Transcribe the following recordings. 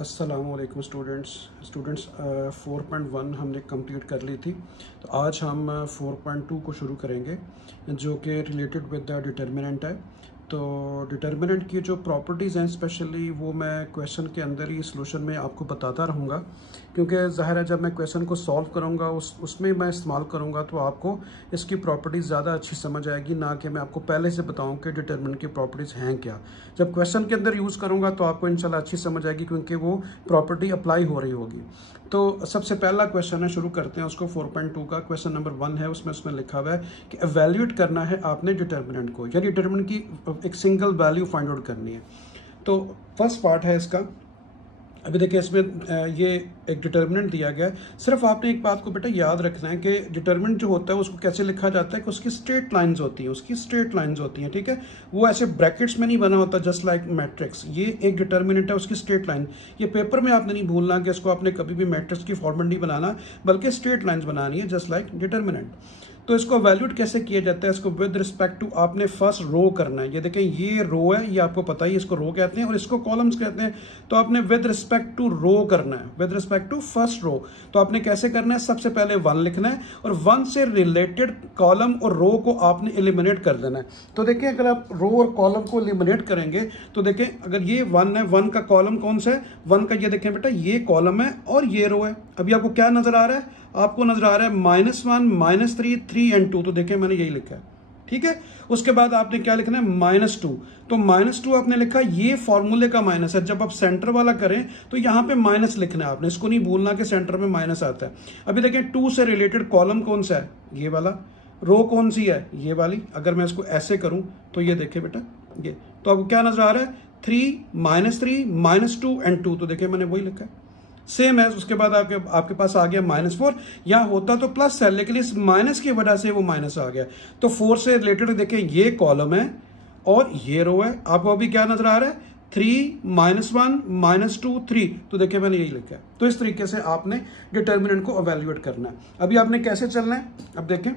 अस्सलामुअलैकुम स्टूडेंट्स 4.1 हमने कंप्लीट कर ली थी। तो आज हम 4.2 को शुरू करेंगे जो कि रिलेटेड विद द डिटर्मिनेंट है। तो डिटर्मिनेंट की जो प्रॉपर्टीज़ हैं स्पेशली वो मैं क्वेश्चन के अंदर ही सॉल्यूशन में आपको बताता रहूँगा, क्योंकि ज़ाहिर है जब मैं क्वेश्चन को सॉल्व करूँगा उसमें मैं इस्तेमाल करूँगा तो आपको इसकी प्रॉपर्टीज़ ज़्यादा अच्छी समझ आएगी, ना कि मैं आपको पहले से बताऊँ कि डिटर्मिनेंट की प्रॉपर्टीज़ हैं क्या। जब क्वेश्चन के अंदर यूज़ करूँगा तो आपको इंशाल्लाह अच्छी समझ आएगी, क्योंकि वो प्रॉपर्टी अप्लाई हो रही होगी। तो सबसे पहला क्वेश्चन है, शुरू करते हैं उसको। 4.2 का क्वेश्चन नंबर 1 है, उसमें लिखा हुआ है कि एवेल्यूएट करना है आपने डिटर्मिनेंट को, यानी डिटर्मिनेंट की एक सिंगल वैल्यू फाइंड आउट करनी है। तो फर्स्ट पार्ट है इसका। अभी देखिए इसमें ये एक डिटर्मिनेंट दिया गया है। सिर्फ आपने एक बात को बेटा याद रखना है कि डिटर्मिनेंट जो होता है उसको कैसे लिखा जाता है कि उसकी स्ट्रेट लाइंस होती हैं, ठीक है। वो ऐसे ब्रैकेट्स में नहीं बना होता जस्ट लाइक मैट्रिक्स। ये एक डिटर्मिनेंट है, उसकी स्ट्रेट लाइन। ये पेपर में आपने नहीं भूलना कि इसको आपने कभी भी मैट्रिक्स की फॉर्मेट नहीं बनाना, बल्कि स्ट्रेट लाइन्स बनानी है जस्ट लाइक डिटर्मिनेंट। तो इसको वैल्यूड कैसे किया जाता है, इसको विद रिस्पेक्ट टू आपने फर्स्ट रो करना है। ये देखें ये रो है, ये आपको पता ही, इसको रो कहते हैं और इसको कॉलम्स कहते हैं। तो आपने विद रिस्पेक्ट टू रो करना है, with respect to first row. तो आपने कैसे करना है, सबसे पहले 1 लिखना है और 1 से रिलेटेड कॉलम और रो को आपने एलिमिनेट कर देना है। तो देखें अगर आप रो और कॉलम को एलिमिनेट करेंगे तो देखें अगर ये 1 है, 1 का कॉलम कौन सा है, 1 का ये देखें बेटा ये कॉलम है और ये रो है। अभी आपको क्या नजर आ रहा है, आपको नजर आ रहा है -1 -3 3 और 2। तो देखें मैंने यही लिखा है, ठीक है। उसके बाद आपने क्या लिखना है, -2। तो -2 आपने लिखा, ये फॉर्मूले का माइनस है। जब आप सेंटर वाला करें तो यहां पे माइनस लिखना है आपने, इसको नहीं भूलना कि सेंटर में माइनस आता है। अभी देखें 2 से रिलेटेड कॉलम कौन सा है, ये वाला। रो कौन सी है, ये वाली। अगर मैं इसको ऐसे करूं तो ये देखें बेटा ये, तो आपको क्या नजर आ रहा है, 3 -2 और 2। तो देखें मैंने वही लिखा है, सेम है। उसके बाद आपके पास आ गया -4। यहां होता तो प्लस है, लेकिन इस माइनस की वजह से वो माइनस आ गया। तो 4 से रिलेटेड देखें ये कॉलम है और ये रो है। आपको अभी क्या नजर आ रहा है, 3 -1 -2 3। तो देखिए मैंने यही लिखा है। तो इस तरीके से आपने डिटर्मिनेंट को इवैल्यूएट करना है। अभी आपने कैसे चलना है, अब देखें।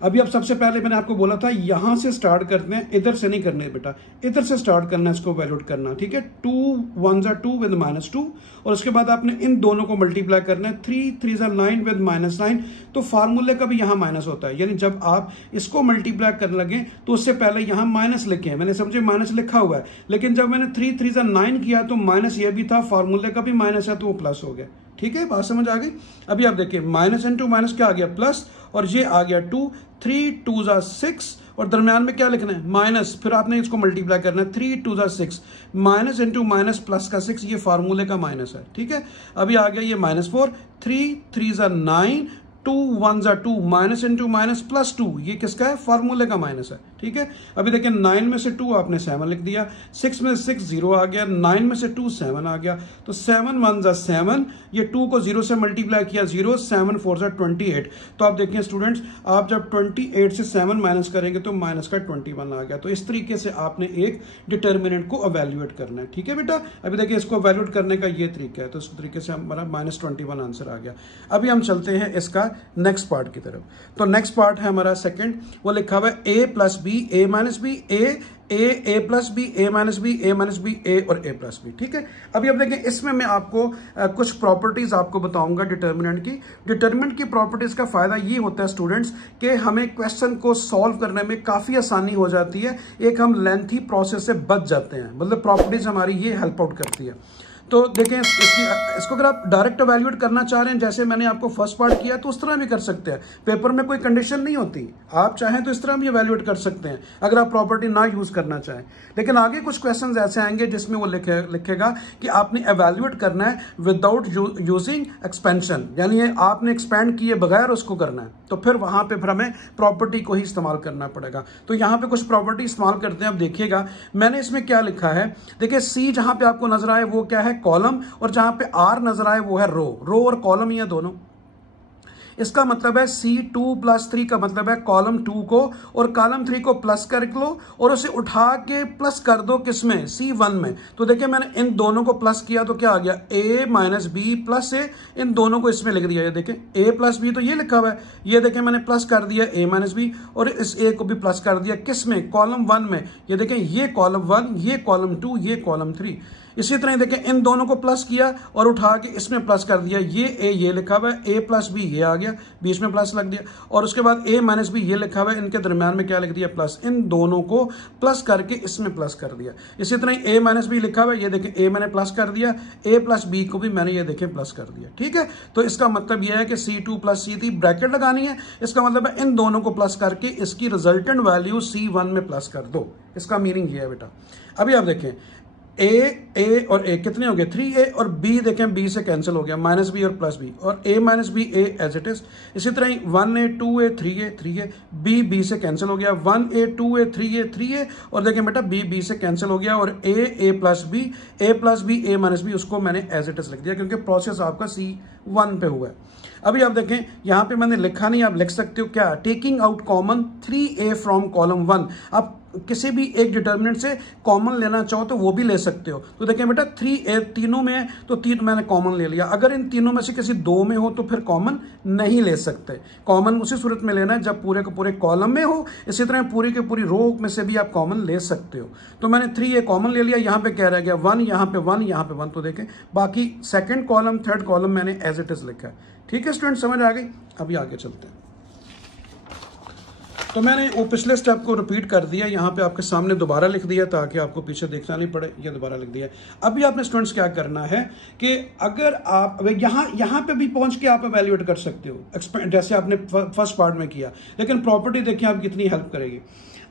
अभी अब सबसे पहले मैंने आपको बोला था यहां से स्टार्ट करते हैं, इधर से नहीं करने बेटा, इधर से स्टार्ट करना है इसको वैल्यूएट करना, ठीक है। 2 1 2 विद -2 और उसके बाद आपने इन दोनों को मल्टीप्लाई करना है, 3 3 9 विद -9। तो फार्मूले का भी यहां माइनस होता है, यानी जब आप इसको मल्टीप्लाई करने लगे तो उससे पहले यहां माइनस लिखे हैं। मैंने समझे माइनस लिखा हुआ है, लेकिन जब मैंने 3 3 9 किया तो माइनस ये भी था, फार्मूले का भी माइनस है तो वो प्लस हो गया, ठीक है। बात समझ आ गई। अभी आप देखिए माइनस इंटू माइनस क्या आ गया, प्लस, और ये आ गया 2 3 2 6 और दरमियान में क्या लिखना है, माइनस। फिर आपने इसको मल्टीप्लाई करना है, 3 2 6 माइनस इंटू माइनस प्लस का 6, ये फार्मूले का माइनस है, ठीक है। अभी आ गया ये -4, 3 3 9 2 1 2 माइनस इंटू माइनस +2, ये किसका है, फार्मूले का माइनस है, ठीक है। अभी देखिए 9 में से 2 आपने 7 लिख दिया, 6 में से 6 0 आ गया, 9 में से 2 7 आ गया। तो 7 1 7, ये 2 को 0 से मल्टीप्लाई किया 0, 7 4 28। तो आप देखिए स्टूडेंट्स, आप जब 28 से 7 माइनस करेंगे तो माइनस का 21 आ गया। तो इस तरीके से आपने एक डिटर्मिनेंट को इवैल्यूएट करना है, ठीक है बेटा। अभी देखिए इसको इवैल्यूएट करने का ये तरीका है, तो इस तरीके से हमारा -21 आंसर आ गया। अभी हम चलते हैं इसका नेक्स्ट पार्ट की तरफ। तो नेक्स्ट पार्ट है हमारा सेकंड, वो लिखा हुआ है a + b a - b a + b a - b a - b a और a + b, ठीक है। अभी अब देखें इसमें मैं आपको कुछ प्रॉपर्टीज आपको बताऊंगा डिटर्मिनेंट की। डिटर्मिनेंट की प्रॉपर्टीज का फायदा ये होता है स्टूडेंट्स कि हमें क्वेश्चन को सॉल्व करने में काफी आसानी हो जाती है, एक हम लेंथी प्रोसेस से बच जाते हैं, मतलब प्रॉपर्टीज हमारी ये हेल्प आउट करती है। तो देखें इसको अगर आप डायरेक्ट इवैल्यूएट करना चाह रहे हैं, जैसे मैंने आपको फर्स्ट पार्ट किया, तो उस तरह भी कर सकते हैं। पेपर में कोई कंडीशन नहीं होती, आप चाहें तो इस तरह भी इवैल्यूएट कर सकते हैं अगर आप प्रॉपर्टी ना यूज करना चाहें। लेकिन आगे कुछ क्वेश्चंस ऐसे आएंगे जिसमें वो लिखेगा कि आपने इवैल्यूएट करना है विदाउट यूजिंग एक्सपेंशन, यानी आपने एक्सपेंड किए बगैर उसको करना है। तो फिर वहां पे फिर हमें प्रॉपर्टी को ही इस्तेमाल करना पड़ेगा। तो यहाँ पे कुछ प्रॉपर्टी इस्तेमाल करते हैं। अब देखिएगा मैंने इसमें क्या लिखा है, देखिए सी जहां पे आपको नजर आए वो क्या है, कॉलम, और जहां पे आर नजर आए वो है रो। रो और कॉलम ये दोनों, इसका मतलब है C2 + 3 का मतलब है कॉलम 2 को और कॉलम 3 को प्लस कर लो और उसे उठा के प्लस कर दो किसमें, C1 में। तो देखिए मैंने इन दोनों को प्लस किया तो क्या आ गया, a - b + a, इन दोनों को इसमें लिख दिया। ये देखें a + b तो ये लिखा हुआ है, ये देखें मैंने प्लस कर दिया a - b और इस a को भी प्लस कर दिया किसमें, कॉलम 1 में। ये देखें ये कॉलम 1, ये कॉलम 2, ये कॉलम 3। इसी तरह देखें इन दोनों को प्लस किया और उठा के इसमें प्लस कर दिया, ये लिखा हुआ है, ए प्लस बी ये आ गया, बीच में प्लस लग दिया, और उसके बाद ए माइनस बी ये लिखा हुआ है, इनके दरमियान में क्या लिख दिया प्लस, इन दोनों को प्लस करके इसमें प्लस कर दिया। इसी तरह ए माइनस बी लिखा हुआ है, ये देखें ए मैंने प्लस कर दिया, ए प्लस बी को भी मैंने ये देखें प्लस कर दिया। ठीक है, तो इसका मतलब यह है कि C2 प्लस C3 ब्रैकेट लगानी है, इसका मतलब है इन दोनों को प्लस करके इसकी रिजल्टेंट वैल्यू C1 में प्लस कर दो, इसका मीनिंग ये है बेटा। अभी आप देखें ए और ए कितने हो गए 3A, और बी देखें बी से कैंसिल हो गया, माइनस बी और प्लस बी, और A minus B A as it is. इसी तरह 1A 2A 3A बी से कैंसिल हो गया, 1A 2A 3A, और देखें बेटा बी से कैंसिल हो गया, और ए प्लस बी ए माइनस बी उसको मैंने एज इट इज लिख दिया क्योंकि प्रोसेस आपका C1 पे हुआ है। अभी आप देखें यहां पे मैंने लिखा नहीं, आप लिख सकते हो क्या, taking out common 3A from column 1। आप किसी भी एक डिटर्मिनेंट से कॉमन लेना चाहो तो वो भी ले सकते हो। तो देखें बेटा 3A तीनों में है तो 3 मैंने कॉमन ले लिया, अगर इन तीनों में से किसी 2 में हो तो फिर कॉमन नहीं ले सकते। कॉमन उसी सूरत में लेना है जब पूरे के पूरे कॉलम में हो, इसी तरह पूरी के पूरी रो में से भी आप कॉमन ले सकते हो। तो मैंने 3A कॉमन ले लिया, यहाँ पे क्या रह गया 1, यहाँ पे 1, यहाँ पे 1, तो देखें बाकी सेकेंड कॉलम थर्ड कॉलम मैंने एज इट इज लिखा है। ठीक है स्टूडेंट, समझ आ गई। अभी आगे चलते हैं। तो मैंने वो पिछले स्टेप को रिपीट कर दिया, यहाँ पे आपके सामने दोबारा लिख दिया ताकि आपको पीछे देखना नहीं पड़े, ये दोबारा लिख दिया। अभी आपने स्टूडेंट्स क्या करना है कि अगर आप यहाँ पे भी पहुंच के आप एवेल्युएट कर सकते हो जैसे आपने फर्स्ट पार्ट में किया, लेकिन प्रॉपर्टी देखिए आप कितनी हेल्प करेगी।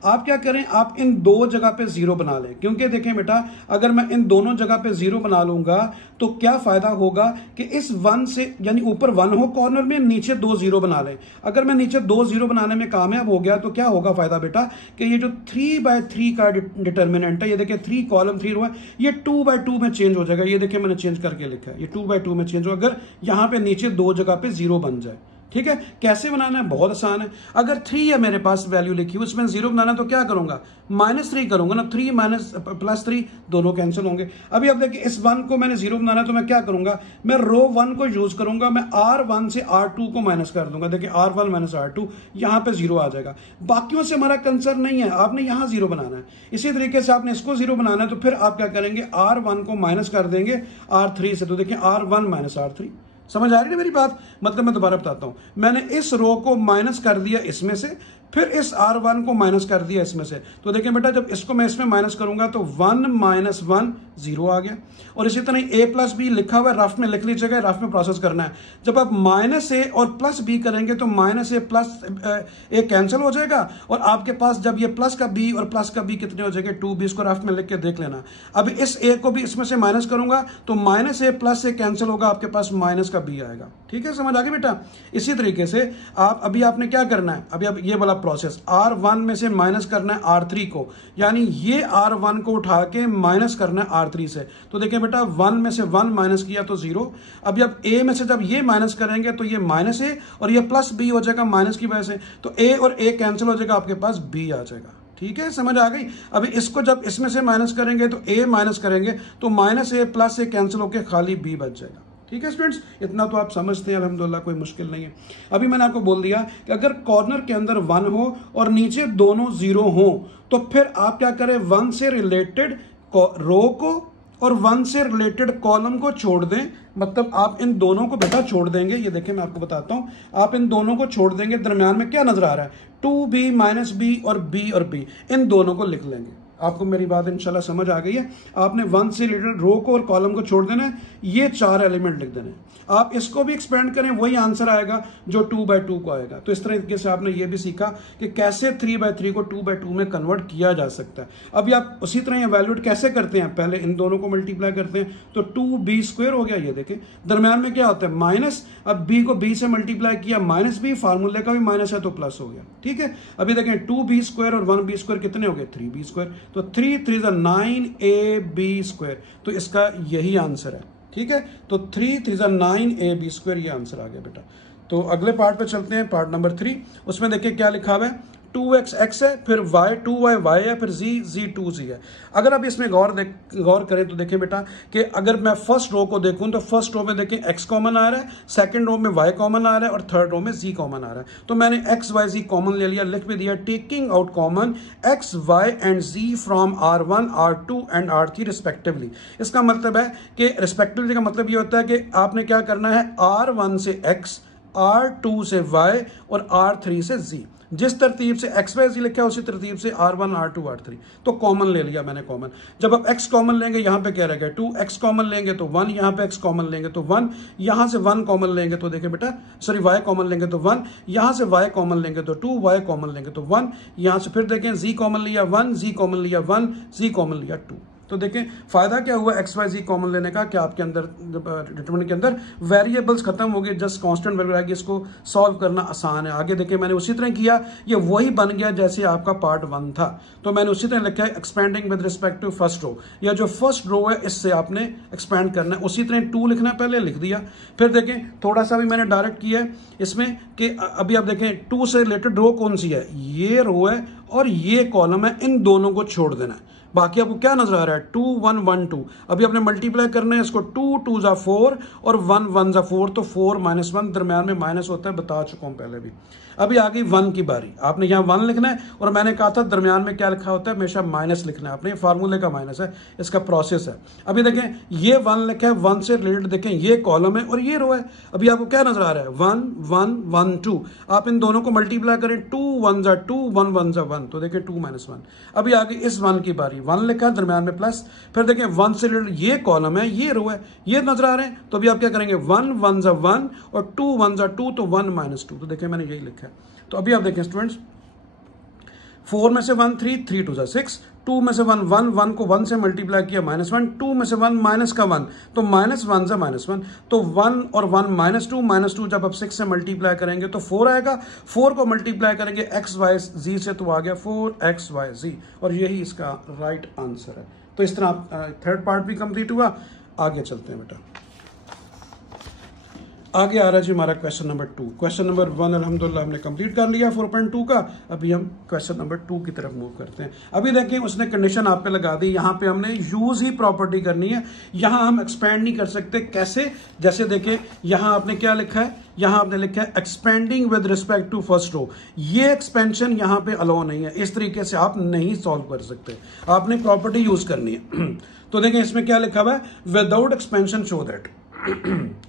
आप क्या करें, आप इन 2 जगह पे 0 बना लें, क्योंकि देखें बेटा अगर मैं इन दोनों जगह पे 0 बना लूंगा तो क्या फायदा होगा कि इस 1 से, यानी ऊपर 1 हो कॉर्नर में, नीचे 2 0 बना लें। अगर मैं नीचे 2 0 बनाने में कामयाब हो गया तो क्या होगा फायदा बेटा कि ये जो 3/3 का डिटर्मिनेंट है, ये देखिए 3 कॉलम 3 रो है, ये 2/2 में चेंज हो जाएगा। ये देखिए मैंने चेंज करके लिखा है, ये 2/2 में चेंज हो, अगर यहां पे नीचे 2 जगह पे 0 बन जाए। ठीक है, कैसे बनाना है, बहुत आसान है। अगर 3 है मेरे पास वैल्यू लिखी, उसमें 0 बनाना तो क्या करूंगा, -3 करूंगा ना, 3 माइनस +3 दोनों कैंसिल होंगे। अभी अब देखिए इस 1 को मैंने 0 बनाना तो मैं क्या करूंगा, मैं रो 1 को यूज करूंगा, मैं R1 से R2 को माइनस कर दूंगा। देखिए R1 माइनस R2 यहां पे 0 आ जाएगा। बाकियों से हमारा कंसर्न नहीं है, आपने यहां 0 बनाना है। इसी तरीके से आपने इसको 0 बनाना है तो फिर आप क्या करेंगे, R1 को माइनस कर देंगे R3 से, तो देखिए R1 माइनस R3। समझ आ रही है मेरी बात, मतलब मैं दोबारा बताता हूं, मैंने इस रो को माइनस कर दिया इसमें से, फिर इस R1 को माइनस कर दिया इसमें से, तो देखिए बेटा जब इसको मैं इसमें माइनस करूंगा तो 1 - 1 0 आ गया। और इसी तरह A प्लस बी लिखा हुआ है, रफ में लिख लीजिएगा, रफ में प्रोसेस करना है। जब आप -A और +B करेंगे तो -A प्लस A कैंसिल हो जाएगा, और आपके पास जब ये प्लस का B और प्लस का B कितने हो जाएंगे 2B, इसको रफ में लिख के देख लेना। अब इस A को भी इसमें से माइनस करूंगा तो -A प्लस A कैंसिल होगा, आपके पास माइनस का B आएगा। ठीक है, समझ आ गई बेटा। इसी तरीके से अभी आपने क्या करना है, अभी अब ये वाला प्रोसेस R1 में से माइनस करना है R3 को, यानी ये R1 को उठा के माइनस करना है R3 से। तो देखिए बेटा 1 में से 1 माइनस किया तो 0। अभी अब A में से जब ये माइनस करेंगे तो ये -A और ये +B हो जाएगा माइनस की वजह से, तो A और A कैंसिल हो जाएगा, आपके पास B आ जाएगा। ठीक है, समझ आ गई। अभी इसको जब इसमें से माइनस करेंगे तो A माइनस करेंगे तो -A + A कैंसिल होकर खाली B बच जाएगा। ठीक है स्टूडेंट्स, इतना तो आप समझते हैं अल्हम्दुलिल्लाह, कोई मुश्किल नहीं है। अभी मैंने आपको बोल दिया कि अगर कॉर्नर के अंदर 1 हो और नीचे दोनों 0 हो तो फिर आप क्या करें, 1 से रिलेटेड रो को और 1 से रिलेटेड कॉलम को छोड़ दें। मतलब आप इन दोनों को बेटा छोड़ देंगे, ये देखिए मैं आपको बताता हूं, आप इन दोनों को छोड़ देंगे, दरमियान में क्या नजर आ रहा है 2B - B और B और B, इन दोनों को लिख लेंगे। आपको मेरी बात इंशाल्लाह समझ आ गई है। आपने 1 से रिलेटेड रो को और कॉलम को छोड़ देना है, ये 4 एलिमेंट लिख देने हैं। आप इसको भी एक्सपेंड करें, वही आंसर आएगा जो 2/2 को आएगा। तो इस तरीके से आपने ये भी सीखा कि कैसे 3/3 को 2/2 में कन्वर्ट किया जा सकता है। अभी आप उसी तरह एवेल्यूएट कैसे करते हैं, पहले इन दोनों को मल्टीप्लाई करते हैं तो 2B² हो गया। ये देखें दरम्यान में क्या होता है माइनस, अब B को B से मल्टीप्लाई किया -B, फार्मूले का भी माइनस है तो प्लस हो गया। ठीक है, अभी देखें 2B² और 1B² कितने हो गए 3B², तो 3 3 9AB², तो इसका यही आंसर है। ठीक है, तो 3 3 9AB², ये आंसर आ गया बेटा। तो अगले पार्ट पे चलते हैं, पार्ट नंबर 3। उसमें देखिए क्या लिखा हुआ है, 2x x है, फिर y 2y y है, फिर z 2z है। अगर आप इसमें गौर करें तो देखें बेटा कि अगर मैं फर्स्ट रो को देखूं तो फर्स्ट रो में देखें x कॉमन आ रहा है, सेकंड रो में y कॉमन आ रहा है और थर्ड रो में z कॉमन आ रहा है। तो मैंने x y z कॉमन ले लिया, लिख भी दिया taking out common x y and z from r1 r2 and r3 respectively. इसका मतलब है कि रिस्पेक्टिवली का मतलब ये होता है कि आपने क्या करना है, r1 से x, r2 से y और r3 से z। जिस तरतीब से एक्स वाई जी लिखा है उसी तरतीब से R1 R2 R3। तो कॉमन ले लिया मैंने कॉमन। जब आप x कॉमन लेंगे यहाँ पे क्या रहेगा 2, x कॉमन लेंगे तो 1, यहाँ पे x कॉमन लेंगे तो 1, यहाँ से 1 कॉमन लेंगे तो देखिए बेटा सॉरी y कॉमन लेंगे तो 1, यहाँ से y कॉमन लेंगे तो 2, y कॉमन लेंगे तो 1, यहाँ से फिर देखें z कॉमन लिया 1, z कॉमन लिया 1, z कॉमन लिया 2। तो देखें फायदा क्या हुआ एक्स वाई जी कॉमन लेने का कि आपके अंदर डिटरमिनेंट के अंदर वेरिएबल्स खत्म हो गए, जस्ट कांस्टेंट वेरिएबल आएगी, इसको सॉल्व करना आसान है। आगे देखें मैंने उसी तरह किया, ये वही बन गया जैसे आपका पार्ट 1 था। तो मैंने उसी तरह लिखा है expanding with respect to first row, या जो फर्स्ट रो है इससे आपने एक्सपेंड करना है। उसी तरह 2 लिखना है, पहले लिख दिया। फिर देखें थोड़ा सा भी मैंने डायरेक्ट किया है इसमें कि अभी आप देखें 2 से रिलेटेड रो कौन सी है, ये रो है और ये कॉलम है, इन दोनों को छोड़ देना है। बाकी आपको क्या नजर आ रहा है 2 1 1 2। अभी आपने मल्टीप्लाई करना है इसको, 2 2 जा 4 और 1 1 जा 4, तो 4 -1 दरम्यान में माइनस होता है, बता चुका हूं पहले भी। अभी आ गई 1 की बारी, आपने यहाँ 1 लिखना है और मैंने कहा था दरम्यान में क्या लिखा होता है, हमेशा माइनस लिखना है। आपने फार्मूले का माइनस है, इसका प्रोसेस है। अभी देखें ये 1 लिखा है, 1 से रिलेटेड देखें ये कॉलम है और ये रो है। अभी आपको क्या नजर आ रहा है 1 1 1 2। आप इन दोनों को मल्टीप्लाई करें, 2 1 जा 2, 1 1 जा 1, तो देखें 2 -1। अभी आ गई इस 1 की बारी, 1 लिखा है दरम्यान में प्लस, फिर देखें 1 से रिलेटेड ये कॉलम है, ये रो है, ये नजर आ रहे हैं। तो अभी आप क्या करेंगे 1 1 जा 1 और 2 1 जा 2, तो 1 -2। तो देखें मैंने यही लिखा है। तो अभी आप देखें स्टूडेंट्स, 4 में से 1 3, 3 2 जा 6, 2 में से 1 1, 1 को 1 से मल्टीप्लाई किया -1, 2 में से 1 माइनस का 1, तो -1 जा -1, तो 1 और 1 -2 जब आप 6 से मल्टीप्लाई करेंगे तो 4 आएगा। 4 को मल्टीप्लाई करेंगे एक्स वाई जी से, तो आ गया 4xyz, और यही इसका राइट आंसर है। तो इस तरह थर्ड पार्ट भी कंप्लीट हुआ। आगे चलते हैं बेटा, आगे आ रहा है जी हमारा क्वेश्चन नंबर 2। क्वेश्चन नंबर 1 अल्हम्दुलिल्लाह हमने कंप्लीट कर लिया 4.2 का। अभी हम क्वेश्चन नंबर 2 की तरफ मूव करते हैं। अभी देखिए उसने कंडीशन आप पे लगा दी, यहाँ पे हमने यूज ही प्रॉपर्टी करनी है, यहाँ हम एक्सपेंड नहीं कर सकते। कैसे? जैसे देखिए यहाँ आपने क्या लिखा है, यहाँ आपने लिखा है expanding with respect to first row. ये एक्सपेंशन यहाँ पे अलाउ नहीं है, इस तरीके से आप नहीं सॉल्व कर सकते, आपने प्रॉपर्टी यूज करनी है। तो देखिए इसमें क्या लिखा हुआ है, विदाउट एक्सपेंशन शो दैट।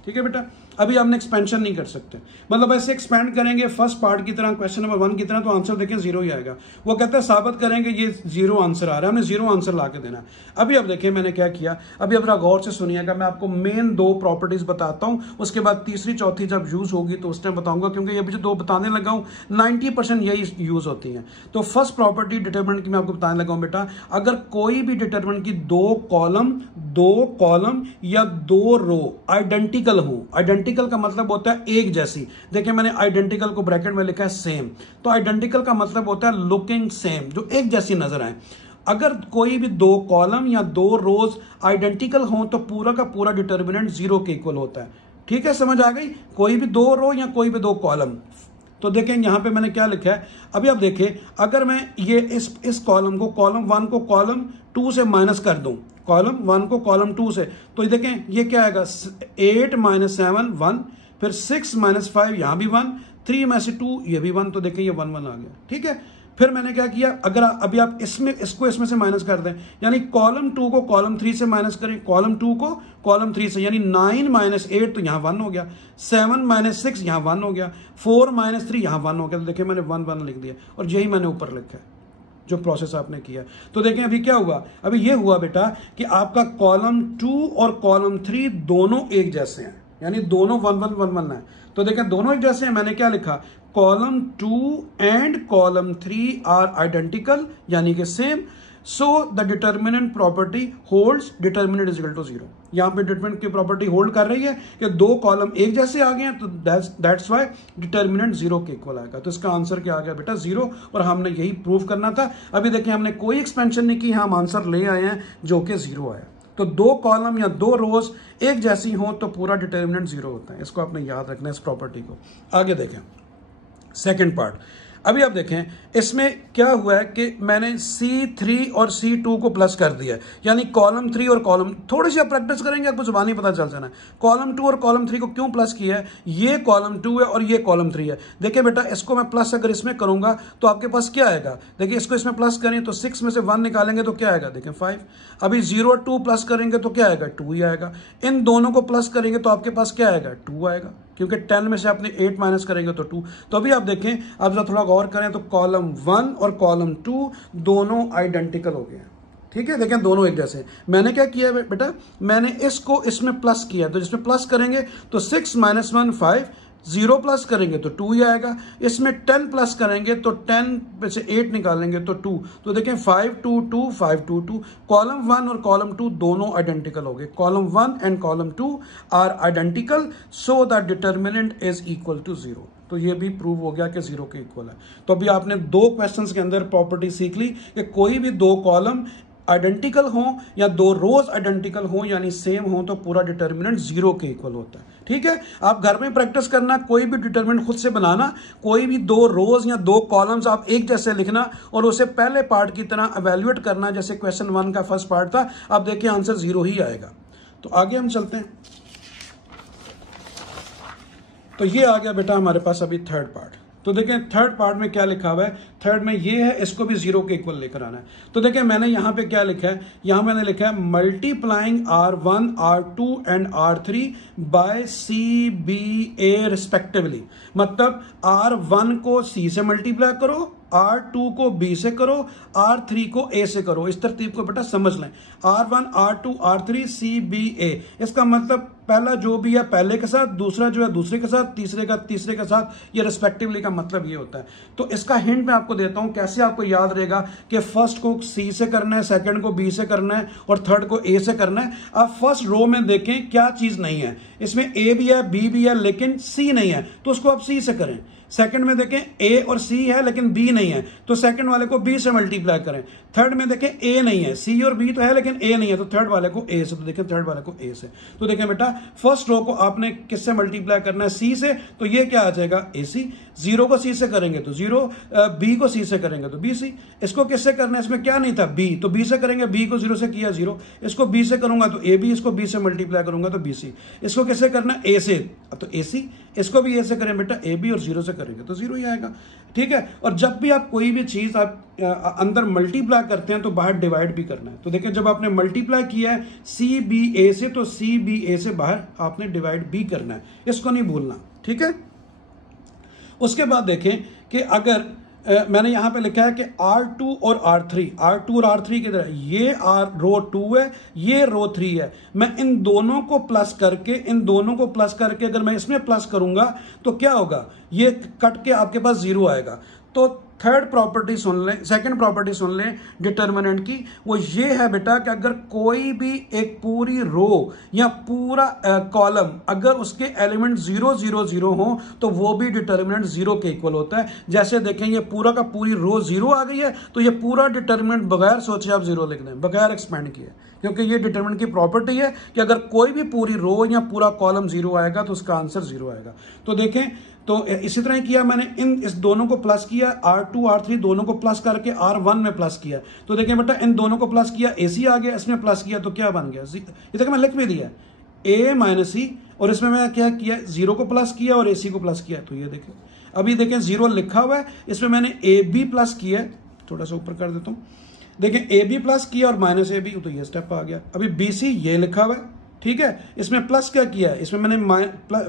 ठीक है बेटा, अभी हमने एक्सपेंशन नहीं कर सकते, मतलब ऐसे एक्सपेंड करेंगे फर्स्ट पार्ट की तरह, क्वेश्चन नंबर 1 की तरह, तो आंसर देखें 0 ही आएगा। वो कहता है साबित करेंगे, ये 0 आंसर आ रहा है, हमने 0 आंसर ला के देना। अभी अब देखिए मैंने क्या किया, अभी अब गौर से सुनिएगा, मैं आपको मेन 2 प्रॉपर्टीज बताता हूं, उसके बाद तीसरी चौथी जब यूज होगी तो उस टाइम बताऊंगा, क्योंकि ये भी जो 2 बताने लगा हूं 90% यही यूज होती है। तो फर्स्ट प्रॉपर्टी डिटरमिनेंट की मैं आपको बताने लगा हूं बेटा, अगर कोई भी डिटरमिनेंट की 2 कॉलम या 2 रो आइडेंटिकल हो, आइडेंटिकल का मतलब होता है एक जैसी। देखिए मैंने आइडेंटिकल को ब्रैकेट में लिखा है सेम, तो आइडेंटिकल का मतलब होता है लुकिंग सेम, जो एक जैसी नजर आए। अगर कोई भी 2 कॉलम या 2 रोज आइडेंटिकल हो तो पूरा का पूरा डिटरमिनेंट 0 के इक्वल होता है। ठीक है, समझ आ गई? कोई भी 2 रो या कोई भी 2 कॉलम। तो देखें यहां पे मैंने क्या लिखा है, अभी आप देखें अगर मैं ये इस कॉलम को, कॉलम 1 को कॉलम 2 से माइनस कर दूं, कॉलम 1 को कॉलम 2 से, तो ये देखें ये क्या आएगा 8 - 7 1, फिर 6 - 5 यहां भी 1, 3 में से 2 ये भी 1, तो देखें ये 1 1 आ गया। ठीक है, फिर मैंने क्या किया, अगर अभी आप इसमें से माइनस कर दें, यानी कॉलम 2 को कॉलम 3 से माइनस करें, कॉलम 2 को कॉलम 3 से, यानी 9 - 8 तो यहां 1 हो गया, 7 - 6 यहां 1 हो गया, 4 - 3 यहां 1 हो गया। तो देखिए मैंने 1 1 लिख दिया, और यही मैंने ऊपर लिखा है जो प्रोसेस आपने किया। तो देखें अभी क्या हुआ, अभी ये हुआ बेटा कि आपका कॉलम 2 और कॉलम 3 दोनों एक जैसे हैं, यानी दोनों 1 1 1 1 है। तो देखें दोनों एक जैसे हैं, मैंने क्या लिखा, column 2 and column 3 are identical, यानी कि same, so the determinant property holds, determinant is equal to 0। यहां पे डिटरमिनेंट की प्रॉपर्टी होल्ड कर रही है कि 2 कॉलम एक जैसे आ गए हैं, तो दैट्स व्हाई डिटरमिनेंट 0 के इक्वल आएगा। तो इसका आंसर क्या आ गया बेटा 0, और हमने यही प्रूव करना था। अभी देखिए हमने कोई एक्सपेंशन नहीं की, हम आंसर ले आए हैं जो कि 0 आया। तो 2 कॉलम या 2 रोज एक जैसी हो तो पूरा डिटरमिनेंट 0 होता है, इसको आपने याद रखना है इस प्रॉपर्टी को। आगे देखें सेकेंड पार्ट। अभी आप देखें इसमें क्या हुआ है कि मैंने C3 और C2 को प्लस कर दिया, यानी कॉलम 3 और कॉलम, थोड़ी सी आप प्रैक्टिस करेंगे आपको जुबानी पता चल जाना है। कॉलम 2 और कॉलम 3 को क्यों प्लस किया है, ये कॉलम 2 है और ये कॉलम 3 है। देखिए बेटा इसको मैं प्लस अगर इसमें करूंगा तो आपके पास क्या आएगा, देखिए इसको इसमें प्लस करें तो 6 में से 1 निकालेंगे तो क्या आएगा, देखिए 5। अभी 0 और 2 प्लस करेंगे तो क्या आएगा, 2 ही आएगा। इन दोनों को प्लस करेंगे तो आपके पास क्या आएगा, 2 आएगा, क्योंकि 10 में से आपने 8 माइनस करेंगे तो 2। तो अभी आप देखें, आप जरा थोड़ा गौर करें तो कॉलम 1 और कॉलम 2 दोनों आइडेंटिकल हो गए हैं। ठीक है, देखें दोनों एक जैसे। मैंने क्या किया बेटा, मैंने इसको इसमें प्लस किया, तो जिसमें प्लस करेंगे तो 6 माइनस 1 5, 0 प्लस करेंगे तो 2 ही आएगा। इसमें 10 प्लस करेंगे तो 10 में से 8 निकालेंगे तो 2। तो देखें 5 2 2 5 2 2। कॉलम 1 और कॉलम 2 दोनों आइडेंटिकल हो गए। Column 1 and column 2 are identical, so the determinant is equal to 0। तो ये भी प्रूव हो गया कि 0 के इक्वल है। तो अभी आपने 2 क्वेश्चंस के अंदर प्रॉपर्टी सीख ली कि कोई भी 2 कॉलम आइडेंटिकल हो या 2 रोज आइडेंटिकल हो यानी सेम हो तो पूरा डिटर्मिनेंट 0 के इक्वल होता है। ठीक है, आप घर में प्रैक्टिस करना, कोई भी डिटर्मिनेंट खुद से बनाना, कोई भी 2 रोज या 2 कॉलम्स आप एक जैसे लिखना और उसे पहले पार्ट की तरह एवेल्युएट करना, जैसे क्वेश्चन 1 का फर्स्ट पार्ट था। आप देखिए आंसर 0 ही आएगा। तो आगे हम चलते हैं। तो ये आ गया बेटा हमारे पास अभी थर्ड पार्ट। तो देखें थर्ड पार्ट में क्या लिखा हुआ है, थर्ड में ये है, इसको भी 0 के इक्वल लेकर आना है। तो देखें मैंने यहां पे क्या लिखा है, यहां मैंने लिखा है multiplying R1 R2 and R3 by CBA respectively. मतलब R1 को C से मल्टीप्लाई करो, R2 को B से करो, R3 को A से करो। इस तरतीब को बेटा समझ लें, R1 R2 R3 CBA। इसका मतलब पहला जो भी है पहले के साथ, दूसरा जो है दूसरे के साथ, तीसरे का तीसरे के साथ, ये रिस्पेक्टिवली का मतलब ये होता है। तो इसका हिंट मैं आपको देता हूं कैसे आपको याद रहेगा कि फर्स्ट को C से करना है, सेकंड को B से करना है और थर्ड को A से करना है। आप फर्स्ट रो में देखें क्या चीज नहीं है, इसमें A भी है B भी है लेकिन C नहीं है, तो उसको आप C से करें। सेकंड में देखें A और C है लेकिन B नहीं है, तो सेकंड वाले को B से मल्टीप्लाई करें। थर्ड में देखें A नहीं है, C और B तो है लेकिन A नहीं है, तो थर्ड वाले को A से। तो देखें थर्ड वाले को A से। तो देखें बेटा फर्स्ट रो को आपने किससे मल्टीप्लाई करना है, C से, तो ये क्या आ जाएगा AC। 0 को C से करेंगे तो 0, B को C से करेंगे तो BC। इसको किससे करना है, इसमें क्या नहीं था B, तो B से करेंगे, B को 0 से किया 0। इसको B से करूंगा तो AB, इसको B से मल्टीप्लाई करूंगा तो BC। इसको किससे करना है, A से, तो AC। इसको भी A से करें बेटा AB और 0 से करेंगे तो 0 ही आएगा। ठीक है, और जब भी आप कोई भी चीज आप अंदर मल्टीप्लाई करते हैं तो बाहर डिवाइड भी करना है। तो देखिए जब आपने मल्टीप्लाई किया है CBA से तो CBA से बाहर आपने डिवाइड भी करना है, इसको नहीं भूलना। ठीक है, उसके बाद देखें कि अगर मैंने यहां पे लिखा है कि R2 और R3 की तरह ये रो 2 है, ये रो 3 है। मैं इन दोनों को प्लस करके अगर मैं इसमें प्लस करूंगा तो क्या होगा, ये कट के आपके पास 0 आएगा। तो थर्ड प्रॉपर्टी सुन लें, सेकंड प्रॉपर्टी सुन लें डिटर्मिनेंट की, वो ये है बेटा कि अगर कोई भी एक पूरी रो या पूरा कॉलम अगर उसके एलिमेंट 0 0 0 हो तो वो भी डिटर्मिनेंट 0 के इक्वल होता है। जैसे देखें ये पूरा का पूरी रो 0 आ गई है तो ये पूरा डिटर्मिनेंट बगैर सोचे आप 0 लिख दें, बगैर एक्सपेंड किए, क्योंकि ये डिटर्मिनेंट की प्रॉपर्टी है कि अगर कोई भी पूरी रो या पूरा कॉलम 0 आएगा तो उसका आंसर 0 आएगा। तो देखें, तो इसी तरह किया मैंने, इस दोनों को प्लस किया, R2 R3 दोनों को प्लस करके R1 में प्लस किया। तो देखें बेटा इन दोनों को प्लस किया, AC आ गया, इसमें प्लस किया तो क्या बन गया, ये देखिए मैं लिख भी दिया A माइनस C, और इसमें मैं क्या किया, 0 को प्लस किया और AC को प्लस किया। तो ये देखें, अभी देखें 0 लिखा हुआ है, इसमें मैंने AB प्लस किया, थोड़ा सा ऊपर कर देता हूं, देखें AB प्लस किया और माइनस AB, तो ये स्टेप आ गया। अभी BC ये लिखा हुआ है, ठीक है, इसमें प्लस क्या किया है, इसमें मैंने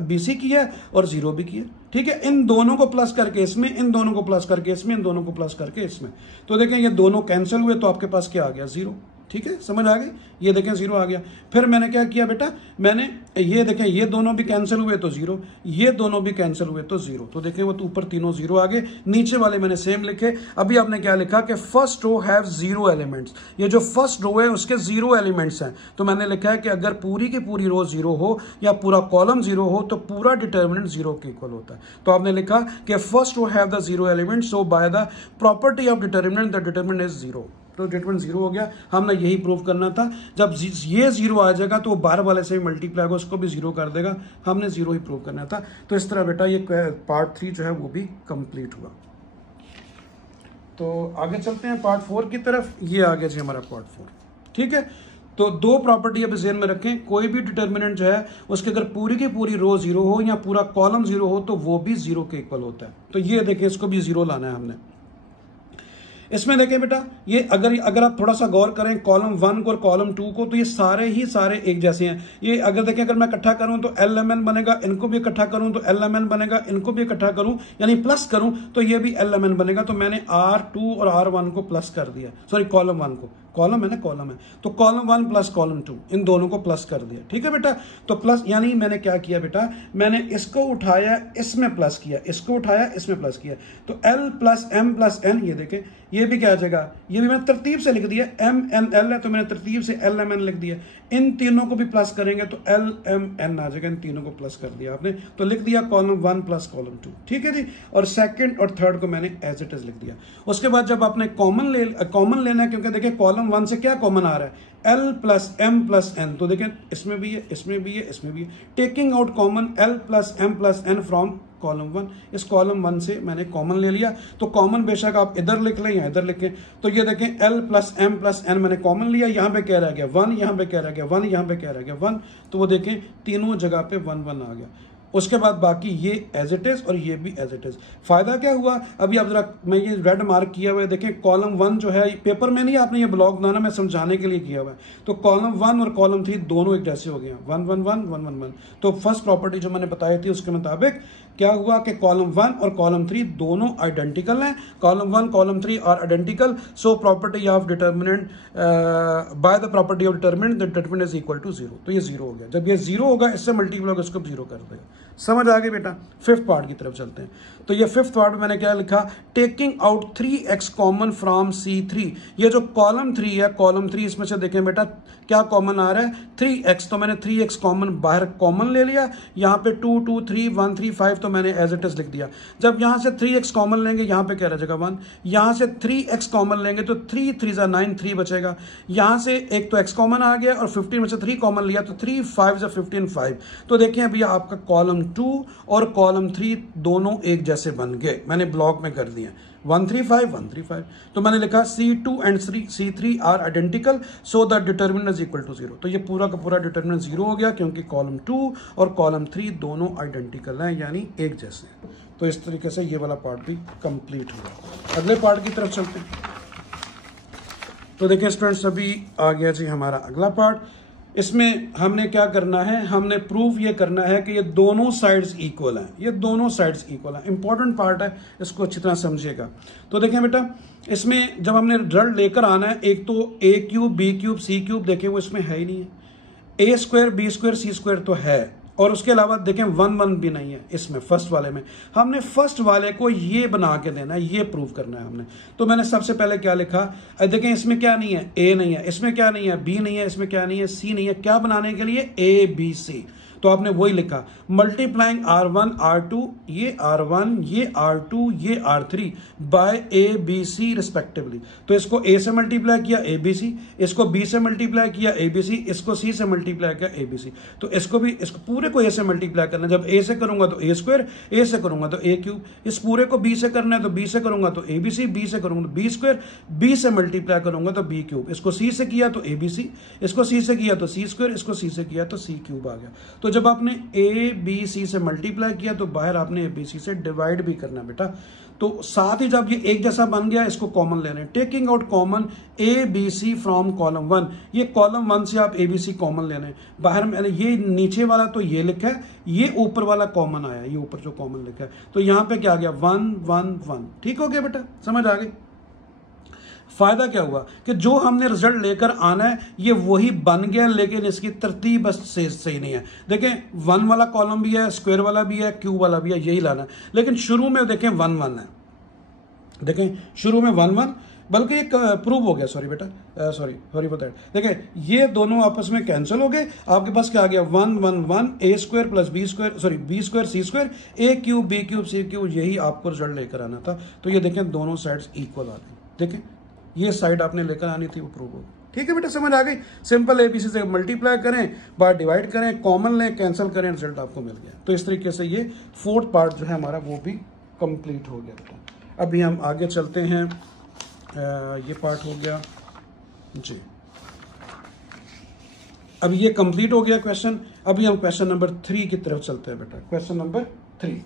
BC किया और 0 भी किया। ठीक है, इन दोनों को प्लस करके इसमें, इन दोनों को प्लस करके इसमें, इन दोनों को प्लस करके इसमें। तो देखें ये दोनों कैंसिल हुए तो आपके पास क्या आ गया, 0। ठीक है, समझ आ गई, ये देखें 0 आ गया। फिर मैंने क्या किया बेटा, मैंने ये देखें ये दोनों भी कैंसिल हुए तो 0, ये दोनों भी कैंसिल हुए तो 0। तो देखें वो तो ऊपर तीनों 0 आ गए, नीचे वाले मैंने सेम लिखे। अभी आपने क्या लिखा कि फर्स्ट रो हैव 0 एलिमेंट्स, ये जो फर्स्ट रो है उसके 0 एलिमेंट्स हैं। तो मैंने लिखा है कि अगर पूरी की पूरी रो 0 हो या पूरा कॉलम 0 हो तो पूरा डिटर्मिनेंट 0 के इक्वल होता है। तो आपने लिखा कि first row have the 0 element, so by the property of determinant the determinant is 0। तो डिटर्मिनेंट 0 हो गया, हमने यही प्रूव करना था। जब ये 0 आ जाएगा तो बाहर वाले से भी मल्टीप्लाई होगा, उसको भी 0 कर देगा, हमने 0 ही प्रूव करना था। तो इस तरह बेटा ये पार्ट 3 जो है वो भी कंप्लीट हुआ। तो आगे चलते हैं पार्ट 4 की तरफ। ये आ गया जी हमारा पार्ट 4, ठीक है। तो दो प्रॉपर्टी अब ध्यान में रखें, कोई भी डिटर्मिनेंट जो है उसके अगर पूरी की पूरी रो 0 हो या पूरा कॉलम 0 हो तो वो भी 0 के इक्वल होता है। तो ये देखें, इसको भी 0 लाना है हमने। इसमें देखें बेटा, ये अगर आप थोड़ा सा गौर करें कॉलम 1 को और कॉलम 2 को, तो ये सारे एक जैसे हैं। ये अगर देखें, अगर मैं इकट्ठा करूं तो LMN बनेगा, इनको भी इकट्ठा करूं तो LMN बनेगा, इनको भी इकट्ठा करूं यानी प्लस करूं तो ये भी LMN बनेगा। तो मैंने R2 और R1 को प्लस कर दिया, सॉरी कॉलम 1 को, कॉलम है ना, कॉलम है, तो कॉलम 1 प्लस कॉलम 2 इन दोनों को प्लस कर दिया, ठीक है बेटा। तो प्लस यानी मैंने क्या किया बेटा, मैंने इसको उठाया इसमें प्लस किया, इसको उठाया इसमें प्लस किया। तो L plus M plus N, ये देखें ये भी क्या आ जाएगा, ये भी मैंने तरतीब से लिख दिया, MNL है तो मैंने तरतीब से LMN लिख दिया। इन तीनों को भी प्लस करेंगे तो LMN आ जाएगा, इन तीनों को प्लस कर दिया आपने, तो लिख दिया कॉलम 1 प्लस कॉलम 2, ठीक है जी। और सेकंड और थर्ड को मैंने एज इट इज लिख दिया। उसके बाद जब आपने कॉमन लेना है, क्योंकि देखिए कॉलम 1 से क्या कॉमन आ रहा है, L plus M plus N, तो देखें इसमें भी है, इसमें भी है, इसमें भी है। Taking out common L plus M plus N from column 1, इस कॉलम 1 से मैंने कॉमन ले लिया। तो कॉमन बेशक आप इधर लिख लें या इधर लिखें। तो ये देखें L plus M plus N मैंने कॉमन लिया, यहाँ पे क्या रह गया 1, यहाँ पे क्या रह गया 1, यहाँ पे क्या रह गया 1, तो वो देखें तीनों जगह पे 1 1 आ गया। उसके बाद बाकी ये एज इट इज और ये भी एज इट इज। फायदा क्या हुआ, अभी आप जरा, मैं ये रेड मार्क किया हुआ है, देखें कॉलम 1 जो है पेपर में नहीं, आपने ये ब्लॉग बनाना, मैं समझाने के लिए किया हुआ है। तो कॉलम 1 और कॉलम 3 दोनों एक जैसे हो गए, 1 1 1 1 1 1। तो फर्स्ट प्रॉपर्टी जो मैंने बताई थी उसके मुताबिक क्या हुआ कि कॉलम 1 और कॉलम 3 दोनों आइडेंटिकल हैं। Column 1 column 3 are identical, so property of determinant by the property of determinant the determinant is equal to 0। तो ये 0 हो गया। जब ये 0 होगा इससे मल्टीप्लाई होगा, इसको 0 कर देगा। समझ आ गई बेटा। फिफ्थ पार्ट की तरफ चलते हैं। तो ये फिफ्थ पार्ट में मैंने क्या लिखा, taking out 3x common from C3। ये जो कॉलम 3 है, कॉलम 3 इसमें से देखें बेटा क्या कॉमन आ रहा है 3x, तो मैंने 3x कॉमन बाहर कॉमन ले लिया। यहाँ पे 2 2 3 1 3 5 तो मैंने एज इट इज लिख दिया। जब यहाँ से 3x कॉमन लेंगे यहाँ पे क्या रह जाएगा 1, यहाँ से 3x कॉमन लेंगे तो 3 3 9 3 बचेगा। यहाँ से एक तो x कॉमन आ गया और 15 में से 3 कॉमन लिया तो 3 5 15 5। तो देखें अभी आपका कॉलम 2 और कॉलम 3 दोनों एक जैसे बन गए, मैंने ब्लॉक में कर दिया 135 135। तो मैंने लिखा C2 and C3 are identical so the determinant is equal to 0। तो ये पूरा का पूरा डिटर्मिनेंट 0 हो गया क्योंकि कॉलम 2 और कॉलम 3 दोनों आइडेंटिकल हैं यानी एक जैसे। तो इस तरीके से ये वाला पार्ट भी कंप्लीट हुआ। अगले पार्ट की तरफ चलते हैं। तो देखिए स्टूडेंट्स अभी आ गया जी हमारा अगला पार्ट। इसमें हमने क्या करना है, हमने प्रूफ ये करना है कि ये दोनों साइड्स इक्वल हैं, ये दोनों साइड्स इक्वल हैं। इंपॉर्टेंट पार्ट है, इसको अच्छी तरह समझिएगा। तो देखें बेटा इसमें जब हमने रिजल्ट लेकर आना है, एक तो a cube b cube c cube देखें वो इसमें है ही नहीं है, a square b square c square तो है, और उसके अलावा देखें 1 1 भी नहीं है इसमें फर्स्ट वाले में। हमने फर्स्ट वाले को ये बना के देना है, ये प्रूव करना है हमने। तो मैंने सबसे पहले क्या लिखा, देखें इसमें क्या नहीं है, a नहीं है, इसमें क्या नहीं है, b नहीं है, इसमें क्या नहीं है, c नहीं है। क्या बनाने के लिए a b c, तो आपने वही लिखा मल्टीप्लाइंग R1 R2, ये R1 ये R2 ये R3 by A B C respectively. तो इसको A से मल्टीप्लाई किया ABC, इसको B से मल्टीप्लाई किया ABC, इसको C से मल्टीप्लाई किया ABC। तो इसको पूरे को A से मल्टीप्लाई करना, जब A से करूंगा तो A स्क्वायर, A से करूंगा तो A क्यूब, इस पूरे को B से करना है तो B से करूंगा तो ABC, B से करूंगा तो B स्क्वायर, B से मल्टीप्लाई करूंगा तो B क्यूब, इसको C से किया तो ABC, इसको C से किया तो C स्क्वायर, इसको C से किया तो C क्यूब आ गया। तो जब आपने A B C से मल्टीप्लाई किया तो बाहर आपने A B C से डिवाइड भी करना बेटा। तो साथ ही जब ये एक जैसा बन गया इसको कॉमन लेना है, taking out common A B C from column 1। ये कॉलम 1 से आप A B C कॉमन लेना है। बाहर मैंने ये नीचे वाला तो ये लिखा है, ये ऊपर वाला कॉमन आया, ये ऊपर जो कॉमन लिखा है। तो यहां पे क्या आ गया 1 1 1। ठीक हो गया बेटा, समझ आ गई। फायदा क्या हुआ कि जो हमने रिजल्ट लेकर आना है ये वही बन गया, लेकिन इसकी तरतीब बस सही नहीं है। देखें 1 वाला कॉलम भी है, स्क्वायर वाला भी है, क्यूब वाला भी है, यही लाना है। लेकिन शुरू में देखें 1 1 है, देखें शुरू में 1 1, बल्कि एक प्रूव हो गया, सॉरी बेटा, सॉरी फॉर दैट। देखें ये दोनों आपस में कैंसिल हो गए, आपके पास क्या आ गया 1 1 1 A square plus B square, sorry B square C square, A cube B cube C cube, यही आपको रिजल्ट लेकर आना था। तो ये देखें दोनों साइड्स इक्वल आ गई। देखें ये साइड आपने लेकर आनी थी, वो प्रूव हो गई। ठीक है बेटा, समझ आ गई। सिंपल ABC से मल्टीप्लाई करें, बार डिवाइड करें, कॉमन लें, कैंसिल करें, रिजल्ट आपको मिल गया। तो इस तरीके से ये फोर्थ पार्ट जो है हमारा वो भी कंप्लीट हो गया बेटा। अभी हम आगे चलते हैं ये पार्ट हो गया जी। अब ये कंप्लीट हो गया क्वेश्चन। अभी हम क्वेश्चन नंबर 3 की तरफ चलते हैं बेटा। क्वेश्चन नंबर 3,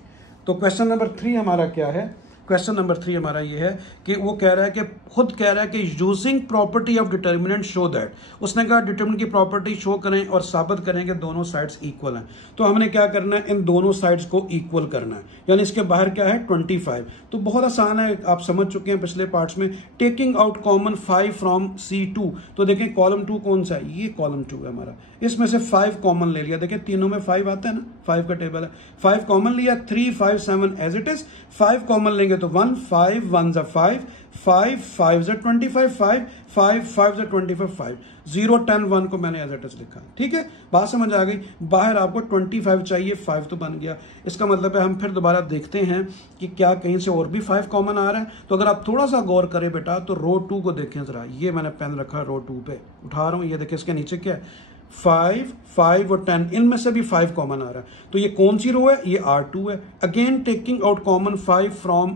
तो क्वेश्चन नंबर 3 हमारा क्या है? क्वेश्चन नंबर 3 हमारा ये है कि वो कह रहा है कि खुद कह रहा है कि using property of determinant show that, उसने कहा डिटर्मिनेंट की प्रॉपर्टी शो करें और साबित करें कि दोनों साइड्स इक्वल हैं। तो हमने क्या करना है, इन दोनों साइड्स को इक्वल करना है, यानी इसके बाहर क्या है 25। तो बहुत आसान है, आप समझ चुके हैं पिछले पार्ट्स में। Taking out common 5 from C2, तो देखें कॉलम 2 कौन सा है, ये कॉलम 2 है हमारा, इसमें से 5 कॉमन ले लिया। देखें तीनों में 5 आता है ना, 5 का टेबल है, 5 कॉमन लिया, 3 5 7 एज इट इज। 5 कॉमन लेंगे तो 1, 5 1 5, 5 5 25, 5 5 5 25, 5 0 10 1 को मैंने एज इट इज लिखा। ठीक है, बात समझ आ गई। बाहर आपको 25 चाहिए, 5 तो बन गया। इसका मतलब है हम फिर दोबारा देखते हैं कि क्या कहीं से और भी 5 कॉमन आ रहा है। तो अगर आप थोड़ा सा गौर करें बेटा, तो रो 2 को देखें जरा, ये मैंने पेन रखा रो 2 पे, उठा रहा हूं, ये देखें इसके नीचे क्या है, 5 5 और 10, इनमें से भी 5 कॉमन आ रहा है। तो ये कौन सी रो है, ये R2 है। Again taking out common 5 from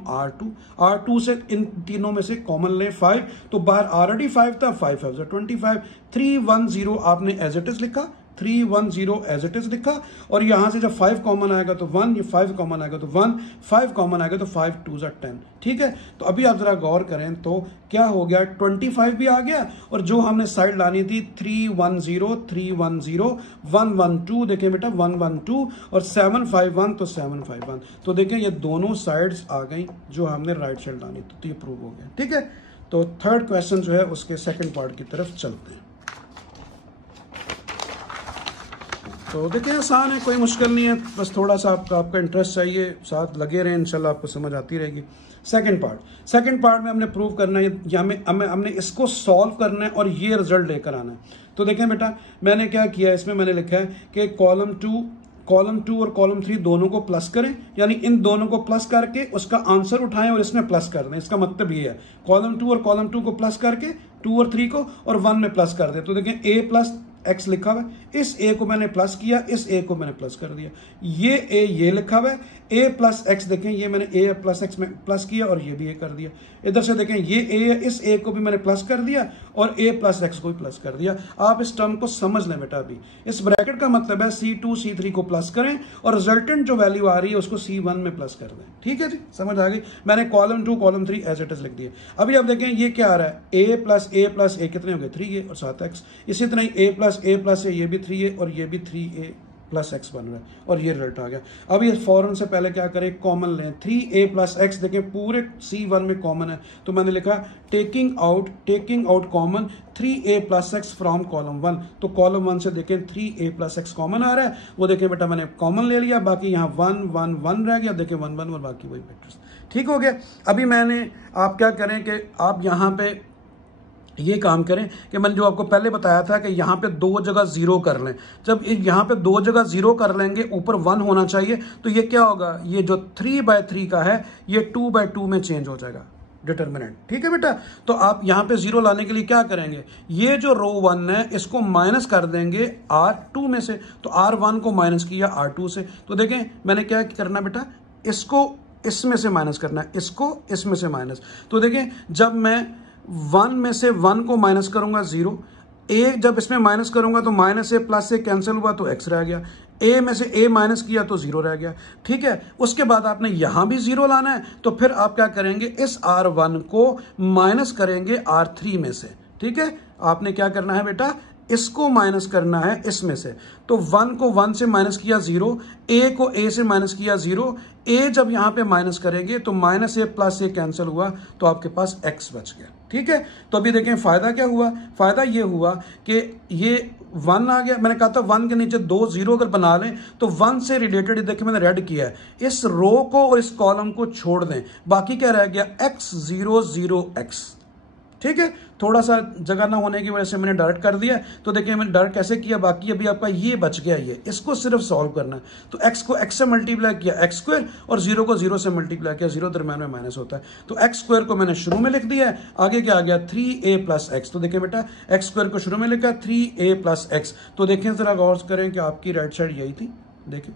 R2 से इन तीनों में से कॉमन ले 5, तो बाहर ऑलरेडी 5 था, 5 5 25, 3 1 0 आपने एज इट इज लिखा, 3 1 0 एज इट इज लिखा। और यहां से जब 5 कॉमन आएगा तो 1, ये 5 कॉमन आएगा तो 1, 5 कॉमन आएगा तो 5 2 10। ठीक है, तो अभी आप जरा गौर करें तो क्या हो गया, 25 भी आ गया, और जो हमने साइड लानी थी 3 1 0 3 1 0 1 1 2, देखें बेटा 1 1 2 और 7 5 1, तो 7 5 1। तो देखें ये दोनों साइड्स आ गई जो हमने राइट साइड लानी थी, तो ये प्रूव हो गया। ठीक है, तो थर्ड क्वेश्चन जो है उसके सेकेंड पार्ट की तरफ चलते हैं। तो देखिए आसान है, कोई मुश्किल नहीं है, बस थोड़ा सा आपका इंटरेस्ट चाहिए, साथ लगे रहें, इंशाल्लाह आपको समझ आती रहेगी। सेकंड पार्ट में हमने प्रूव करना है, या हमने इसको सॉल्व करना है और ये रिजल्ट लेकर आना है। तो देखें बेटा, मैंने क्या किया, इसमें मैंने लिखा है कि कॉलम 2 और कॉलम 3 दोनों को प्लस करें, यानी इन दोनों को प्लस करके उसका आंसर उठाएं और इसमें प्लस कर दें। इसका मतलब ये है कॉलम 2 और कॉलम 2 को प्लस करके 2 और 3 को और 1 में प्लस कर दें। तो देखें a प्लस x लिखा हुआ है, इस a को मैंने प्लस किया, इस a को मैंने प्लस कर दिया। ये a ये लिखा हुआ है, a प्लस एक्स, देखें ये मैंने a प्लस एक्स में प्लस किया और ये भी a कर दिया। इधर से देखें ये a है, इस a को भी मैंने प्लस कर दिया और a प्लस एक्स को भी प्लस कर दिया। आप इस टर्म को समझ लें बेटा। अभी इस ब्रैकेट का मतलब है C2 C3 को प्लस करें और रिजल्टेंट जो वैल्यू आ रही है उसको C1 में प्लस कर दें। ठीक है जी, समझ आ गई। मैंने column 2 column 3 as it is लिख दिए। अभी आप देखें ये क्या आ रहा है, a प्लस a कितने हो गए 3a और 7x। इसी तरह a प्लस a, ये भी 3a और ये भी 3a प्लस एक्स बन रहा है और ये रिजल्ट आ गया। अब ये फौरन से पहले क्या करें, कॉमन लें, 3a प्लस एक्स, देखें पूरे C1 में कॉमन है, तो मैंने लिखा taking out common 3a plus x from column 1। तो कॉलम 1 से देखें 3a प्लस एक्स कॉमन आ रहा है, वो देखें बेटा मैंने कॉमन ले लिया, बाकी यहाँ 1 1 1 रह गया, देखें 1 1 और बाकी वही वेक्टर्स। ठीक हो गया। अभी मैंने आप क्या करें कि आप यहाँ पे ये काम करें कि मैंने जो आपको पहले बताया था कि यहाँ पे 2 जगह 0 कर लें। जब यहाँ पे 2 जगह 0 कर लेंगे, ऊपर 1 होना चाहिए, तो ये क्या होगा, ये जो 3/3 का है ये 2/2 में चेंज हो जाएगा डिटर्मिनेंट। ठीक है बेटा, तो आप यहाँ पे 0 लाने के लिए क्या करेंगे, ये जो रो 1 है इसको माइनस कर देंगे R2 में से, तो R1 को माइनस किया R2 से। तो देखें मैंने क्या करना बेटा, इसको इसमें से माइनस करना है, इसको इसमें से माइनस। तो देखें जब मैं 1 में से 1 को माइनस करूंगा 0, a जब इसमें माइनस करूंगा तो माइनस a प्लस से कैंसिल हुआ तो x रह गया, a में से a माइनस किया तो 0 रह गया। ठीक है, उसके बाद आपने यहां भी 0 लाना है, तो फिर आप क्या करेंगे, इस R1 को माइनस करेंगे R3 में से। ठीक है, आपने क्या करना है बेटा, इसको माइनस करना है इसमें से। तो 1 को 1 से माइनस किया 0, a को a से माइनस किया 0, a जब यहां पे माइनस करेंगे तो minus a plus a cancel हुआ तो आपके पास x बच गया। ठीक है, तो अभी देखें फायदा क्या हुआ, फायदा ये हुआ कि ये 1 आ गया। मैंने कहा था 1 के नीचे 2 0 अगर बना लें तो 1 से रिलेटेड, देखिए मैंने रेड किया है, इस रो को और इस कॉलम को छोड़ दें, बाकी क्या रह गया x 0 0 x। ठीक है, थोड़ा सा जगह ना होने की वजह से मैंने डायरेक्ट कर दिया। तो देखिए मैंने डायरेक्ट कैसे किया, बाकी अभी आपका ये बच गया, ये इसको सिर्फ सॉल्व करना है। तो x को x से मल्टीप्लाई किया x स्क्वायर और 0 को 0 से मल्टीप्लाई किया, 0 दरम्यान में माइनस होता है, तो x स्क्वायर को मैंने शुरू में लिख दिया है। आगे क्या आ गया 3a प्लस एक्स। तो देखिए बेटा x स्क्वायर को शुरू में लिखा 3a प्लस एक्स। तो देखें जरा गौर करें कि आपकी राइट साइड यही थी, देखिए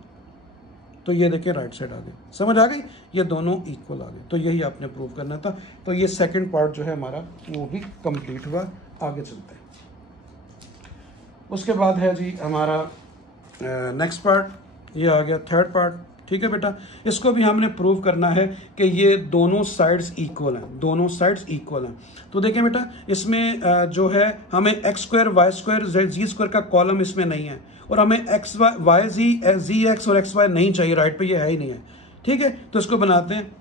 तो ये देखें राइट साइड आ गई, समझ आ गई, ये दोनों इक्वल आ गए। तो यही आपने प्रूव करना था। तो ये सेकंड पार्ट जो है हमारा वो भी कंप्लीट हुआ। आगे चलते हैं। उसके बाद है जी हमारा नेक्स्ट पार्ट, ये आ गया थर्ड पार्ट। ठीक है बेटा, इसको भी हमने प्रूव करना है कि ये दोनों साइड्स इक्वल हैं, दोनों साइड्स इक्वल हैं। तो देखें बेटा, इसमें जो है हमें एक्स स्क्वायर वाई स्क्वायर जी स्क्वायर का कॉलम इसमें नहीं है, और हमें एक्स वाई जी एक्स और एक्स वाई नहीं चाहिए, राइट पे ये है ही नहीं है। ठीक है, तो इसको बनाते हैं।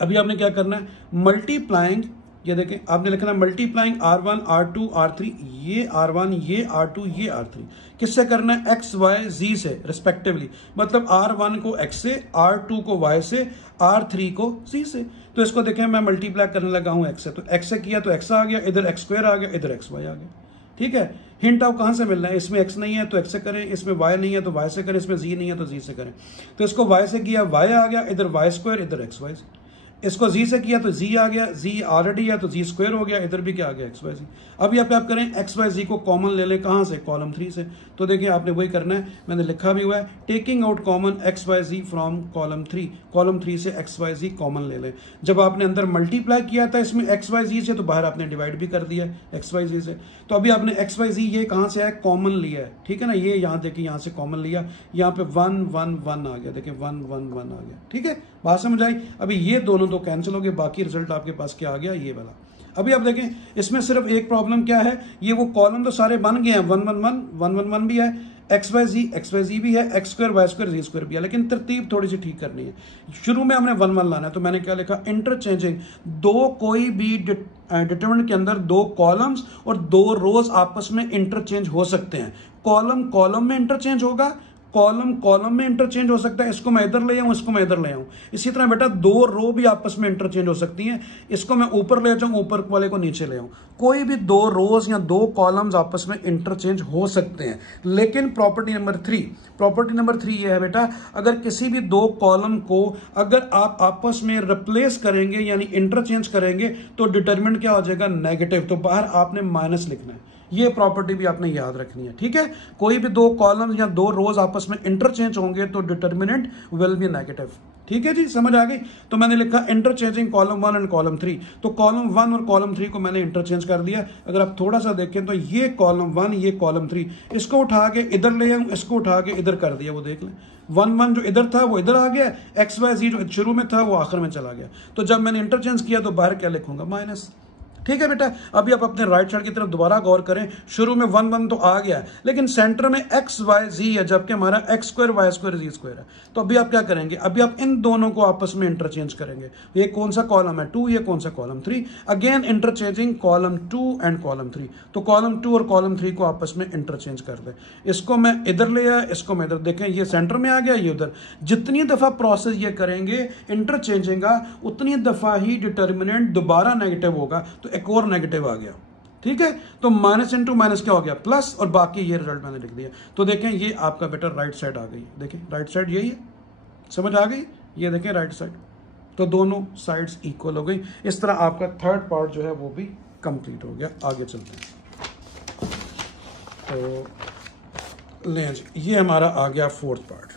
अभी आपने क्या करना है, मल्टीप्लाइंग, ये देखें आपने लिखना है मल्टीप्लाइंग R1 R2 R3, ये R1 ये R2 ये R3, किससे करना है, एक्स वाई जी से रिस्पेक्टिवली, मतलब R1 को x से, R2 को y से, R3 को c से। तो इसको देखें मैं मल्टीप्लाई करने लगा हूं x से, तो x से किया तो x आ गया, इधर x स्क्वायर आ गया, इधर xy आ गया। ठीक है, हिंट आप कहां से मिलना है, इसमें x नहीं है तो x से करें, इसमें y नहीं है तो y से करें, इसमें z नहीं है तो z से करें। तो इसको y से किया y आ गया, इधर y स्क्वायर, इधर xy। इसको z से किया तो z आ गया, z ऑलरेडी है तो z स्क्वायर हो गया, इधर भी क्या आ गया एक्स वाई जी। अभी आप क्या करें, एक्स वाई जी को कॉमन ले लें, कहां से, कॉलम 3 से। तो देखिए आपने वही करना है, मैंने लिखा भी हुआ है, taking out common x y z from column 3, column 3 से एक्स वाई जी कॉमन ले लें। जब आपने अंदर मल्टीप्लाई किया था इसमें एक्स वाई जी से, तो बाहर आपने डिवाइड भी कर दिया एक्स वाई जी से। तो अभी आपने एक्स वाई जी ये कहां से है, कॉमन लिया है। ठीक है ना, ये यहाँ देखिए यहाँ से कॉमन लिया, यहाँ पे 1 1 1 आ गया, देखिए 1 1 1 आ गया। ठीक है, बात समझ आई। अभी ये दोनों तो कैंसिल हो गए, बाकी रिजल्ट आपके पास क्या आ गया, ये वाला। अभी आप देखें इसमें सिर्फ एक प्रॉब्लम क्या है, ये वो कॉलम तो सारे बन गए हैं, 1 1 1 1 1 1 भी है, एक्स वाई जी भी है, एक्स स्क्वायर वाई स्क्वायर जी स्क्वायर भी है, लेकिन तरतीब थोड़ी सी ठीक करनी है। शुरू में हमने 1 1 लाना है, तो मैंने क्या लिखा, इंटरचेंजिंग, दो कोई भी डिटरमिनेंट के अंदर दो कॉलम्स और दो रोज आपस में इंटरचेंज हो सकते हैं। कॉलम कॉलम में इंटरचेंज होगा, कॉलम कॉलम में इंटरचेंज हो सकता है, इसको मैं इधर ले आऊं, इसको मैं इधर ले आऊं। इसी तरह बेटा दो रो भी आपस में इंटरचेंज हो सकती हैं, इसको मैं ऊपर ले जाऊं, ऊपर वाले को नीचे ले आऊं। कोई भी दो रोज या दो कॉलम्स आपस में इंटरचेंज हो सकते हैं, लेकिन प्रॉपर्टी नंबर 3 ये है बेटा, अगर किसी भी दो कॉलम को अगर आप आपस में रिप्लेस करेंगे यानी इंटरचेंज करेंगे तो डिटरमिनेंट क्या हो जाएगा, नेगेटिव। तो बाहर आपने माइनस लिखना है, ये प्रॉपर्टी भी आपने याद रखनी है। ठीक है, कोई भी दो कॉलम्स या दो रोज आपस में इंटरचेंज होंगे तो डिटरमिनेंट विल बी नेगेटिव। ठीक है जी, समझ आ गई। तो मैंने लिखा इंटरचेंजिंग कॉलम 1 एंड कॉलम 3, तो कॉलम 1 और कॉलम 3 को मैंने इंटरचेंज कर दिया। अगर आप थोड़ा सा देखें तो ये कॉलम 1 ये कॉलम 3, इसको उठा के इधर ले आऊं, इसको उठा के इधर कर दिया, वो देख लें 1 1 जो इधर था वो इधर आ गया, एक्स वाई जी जो शुरू में था वो आखिर में चला गया। तो जब मैंने इंटरचेंज किया तो बाहर क्या लिखूंगा, माइनस। ठीक है बेटा, अभी आप अपने राइट साइड की तरफ दोबारा गौर करें, शुरू में 1 1 तो आ गया है, लेकिन सेंटर में एक्स वाई जी है, जबकि हमारा एक्स स्क्वायर वाई स्क्वायर जी स्क्वायर है। तो अभी आप क्या करेंगे, अभी आप इन दोनों को आपस में इंटरचेंज करेंगे। ये कौन सा कॉलम है, 2, ये कौन सा column 3, again interchanging column 2 and column 3। तो कॉलम 2 और कॉलम 3 को आपस में इंटरचेंज कर दे। इसको मैं इधर ले आया, इसको मैं इधर, देखें ये सेंटर में आ गया, ये उधर। जितनी दफा प्रोसेस ये करेंगे इंटरचेंजिंग का, उतनी दफा ही डिटर्मिनेंट दोबारा नेगेटिव होगा, तो एक और नेगेटिव आ गया। ठीक है, तो माइनस इंटू माइनस क्या हो गया, प्लस, और बाकी ये रिजल्ट मैंने लिख दिया। तो देखें ये आपका बेटा राइट साइड आ गई, देखें राइट साइड यही है, समझ आ गई, ये देखें राइट साइड। तो दोनों साइड्स इक्वल हो गई। इस तरह आपका थर्ड पार्ट जो है वो भी कंप्लीट हो गया। आगे चलते हैं, तो लें जी, ये हमारा आ गया फोर्थ पार्ट।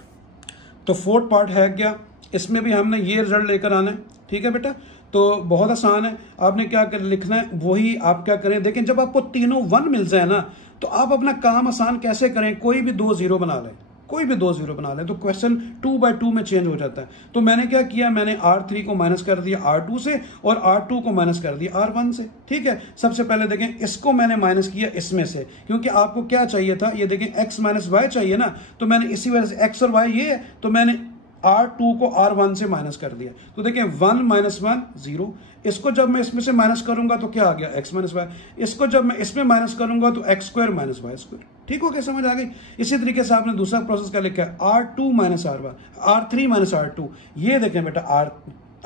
तो फोर्थ पार्ट है क्या, इसमें भी हमने ये रिजल्ट लेकर आना है। ठीक है बेटा, तो बहुत आसान है, आपने क्या कर लिखना है, वही आप क्या करें, देखें जब आपको तीनों 1 मिल जाए ना, तो आप अपना काम आसान कैसे करें, कोई भी 2 0 बना लें, कोई भी 2 0 बना लें, तो क्वेश्चन 2 by 2 में चेंज हो जाता है। तो मैंने क्या किया, मैंने R3 को माइनस कर दिया R2 से, और R2 को माइनस कर दिया R1 से। ठीक है, सबसे पहले देखें इसको मैंने माइनस किया इसमें से, क्योंकि आपको क्या चाहिए था, ये देखें x माइनस वाई चाहिए ना, तो मैंने इसी वजह से x और y ये है, तो मैंने R2 को R1 से माइनस कर दिया। तो देखें 1 - 1 0, इसको जब मैं इसमें से माइनस करूंगा तो क्या आ गया, x माइनस वाई। इसको जब मैं इसमें माइनस करूंगा तो x square minus Y square. ठीक हो गया, समझ आ गई। इसी तरीके से आपने दूसरा प्रोसेस क्या लिखा है, R2 - R1, R3 - R2। ये देखें बेटा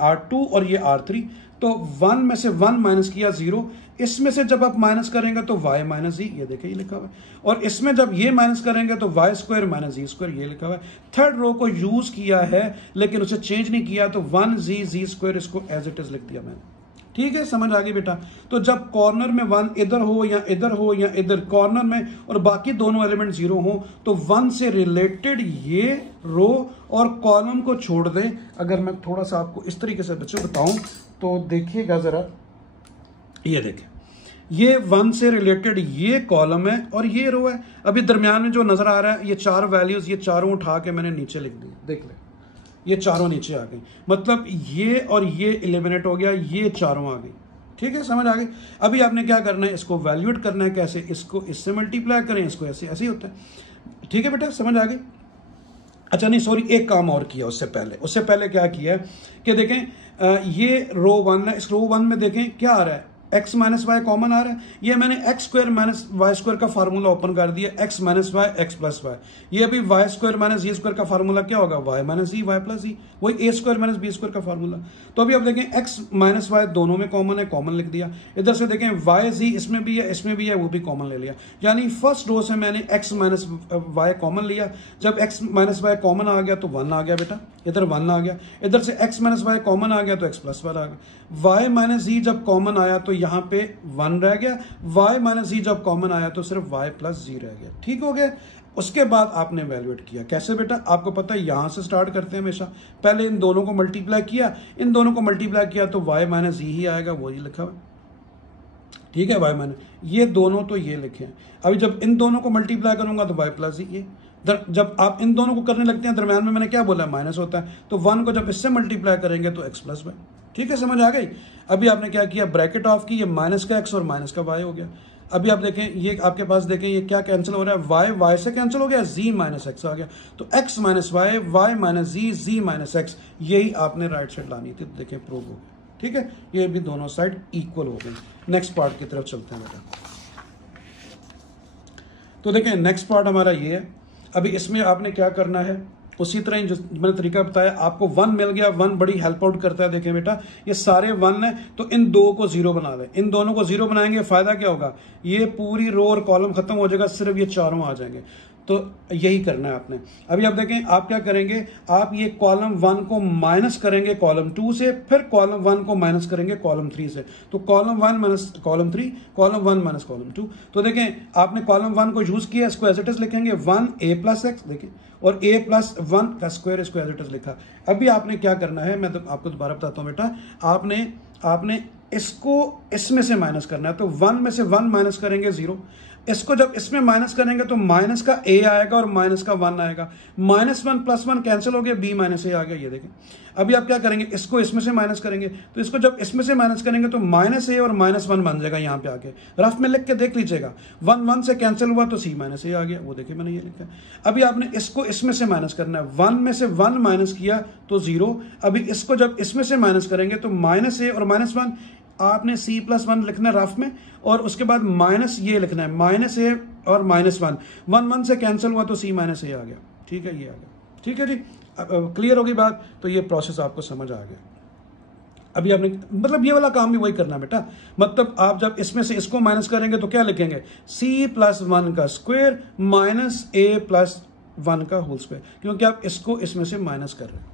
R2 और ये R3, तो 1 में से 1 माइनस किया 0, इसमें से जब आप माइनस करेंगे तो y माइनस जी, ये देखिए ये लिखा हुआ है, और इसमें जब ये माइनस करेंगे तो y स्क्वायर माइनस जी स्क्वायर, ये लिखा हुआ है। थर्ड रो को यूज किया है लेकिन उसे चेंज नहीं किया, तो 1 जी स्क्वायर इसको एज इट इज लिख दिया मैंने। ठीक है, समझ आ गई बेटा। तो जब कॉर्नर में 1 इधर हो या इधर हो या इधर कॉर्नर में और बाकी दोनों एलिमेंट 0 हो तो 1 से रिलेटेड ये रो और कॉलम को छोड़ दें। अगर मैं थोड़ा सा आपको इस तरीके से बच्चों बताऊं तो देखिएगा जरा, ये देखें, ये 1 से रिलेटेड ये कॉलम है और ये रो है। अभी दरमियान में जो नजर आ रहा है ये 4 वैल्यूज, ये चारों उठा के मैंने नीचे लिख दी, देख ले ये चारों नीचे आ गई, मतलब ये और ये एलिमिनेट हो गया, ये चारों आ गई। ठीक है, समझ आ गई। अभी आपने क्या करना है, इसको वैल्यूएट करना है। कैसे? इसको इससे मल्टीप्लाई करें, इसको ऐसे ऐसे ही होता है। ठीक है बेटा, समझ आ गई। अच्छा नहीं सॉरी, एक काम और किया उससे पहले क्या किया कि देखें ये रो 1 है, इस रो 1 में देखें क्या आ रहा है, x माइनस वाई कॉमन आ रहा है। ये मैंने X square minus Y square का फार्मूला ओपन कर दिया, x minus Y X plus Y. ये अभी Y square minus E square का फार्मूला क्या होगा, Y minus E Y plus E, वही A square minus B square का फार्मूला। तो अभी आप देखें x माइनस वाई दोनों में कॉमन है, कॉमन लिख दिया। इधर से देखें वाई जी इसमें भी है, इसमें भी है, वो भी कॉमन ले लिया। यानी फर्स्ट रो से मैंने x माइनस वाई कॉमन लिया। जब x माइनस वाई कॉमन आ गया तो 1 आ गया बेटा, इधर 1 आ गया। इधर से x माइनस वाई कॉमन आ गया तो x प्लस वाई आ गया। y माइनस जी जब कॉमन आया तो यहाँ पे 1 रह गया, y माइनस जी जब कॉमन आया तो सिर्फ y प्लस जी रह गया। ठीक हो गया। उसके बाद आपने वैल्यूएट किया। कैसे बेटा? आपको पता है यहां से स्टार्ट करते हैं हमेशा। पहले इन दोनों को मल्टीप्लाई किया, इन दोनों को मल्टीप्लाई किया तो y माइनस जी ही आएगा, वो ही लिखा हुआ। ठीक है, y माइनस ये दोनों तो ये लिखे हैं। अभी जब इन दोनों को मल्टीप्लाई करूंगा तो y प्लस जी, ये जब आप इन दोनों को करने लगते हैं दरम्यान में मैंने क्या बोला, माइनस होता है, तो 1 को जब इससे मल्टीप्लाई करेंगे तो x प्लस वाई। ठीक है, समझ आ गई। अभी आपने क्या किया, ब्रैकेट ऑफ की, ये माइनस का x और माइनस का y हो गया। अभी आप देखें ये आपके पास देखें ये क्या कैंसिल हो रहा है, y से कैंसिल हो गया, z माइनस एक्स आ गया। तो x minus y, y minus z minus x, यही आपने राइट साइड लानी थी। तो देखें प्रूव हो गया। ठीक है, ये भी दोनों साइड इक्वल हो गई। नेक्स्ट पार्ट की तरफ चलते हैं बेटा। तो देखें नेक्स्ट पार्ट हमारा ये है। अभी इसमें आपने क्या करना है, उसी तरह जो मैंने तरीका बताया आपको, 1 मिल गया। 1 बड़ी हेल्प आउट करता है। देखें बेटा ये सारे 1 है तो इन 2 को 0 बना दें। इन दोनों को 0 बनाएंगे, फायदा क्या होगा, ये पूरी रो और कॉलम खत्म हो जाएगा, सिर्फ ये चारों आ जाएंगे। तो यही करना है आपने। अभी आप देखें आप क्या करेंगे, आप ये कॉलम 1 को माइनस करेंगे कॉलम 2 से, फिर कॉलम 1 को माइनस करेंगे कॉलम 3 से। तो column 1 minus column 3, column 1 minus column 2। तो देखें आपने कॉलम 1 को यूज किया, इसको एज इट इज लिखेंगे 1 a प्लस एक्स, देखें, और a प्लस 1 का स्क्वायर, इसको एज इट इज लिखा। अभी आपने क्या करना है, मैं तो आपको दोबारा बताता हूं बेटा। आपने इसको इसमें से माइनस करना है। तो 1 में से 1 माइनस करेंगे 0। इसको जब इसमें माइनस करेंगे तो माइनस का a आएगा और माइनस का 1 आएगा। -1 प्लस 1 कैंसिल हो गया, b माइनस a आ गया। ये देखें अभी आप क्या करेंगे, इसको इसमें से माइनस करेंगे। तो इसको जब इसमें से माइनस करेंगे तो -a और -1 बन जाएगा। यहाँ पे आके रफ में लिख के देख लीजिएगा, 1 से कैंसिल हुआ तो c माइनस a आ गया। वो देखिए मैंने ये लिखा। अभी आपने इसको इसमें से माइनस करना है। 1 में से 1 माइनस किया तो 0। अभी इसको जब इसमें से माइनस करेंगे तो -a और -1, आपने c प्लस 1 लिखना है रफ में, और उसके बाद माइनस ये लिखना है, -a और -1। 1 से कैंसिल हुआ तो c माइनस a आ गया। ठीक है, ये आ गया। ठीक है जी, क्लियर होगी बात। तो ये प्रोसेस आपको समझ आ गया। अभी आपने मतलब ये वाला काम भी वही करना बेटा। मतलब आप जब इसमें से इसको माइनस करेंगे तो क्या लिखेंगे, c प्लस 1 का स्क्वायर माइनस a प्लस 1 का होल स्क्वायर, क्योंकि आप इसको इसमें से माइनस कर रहे हैं।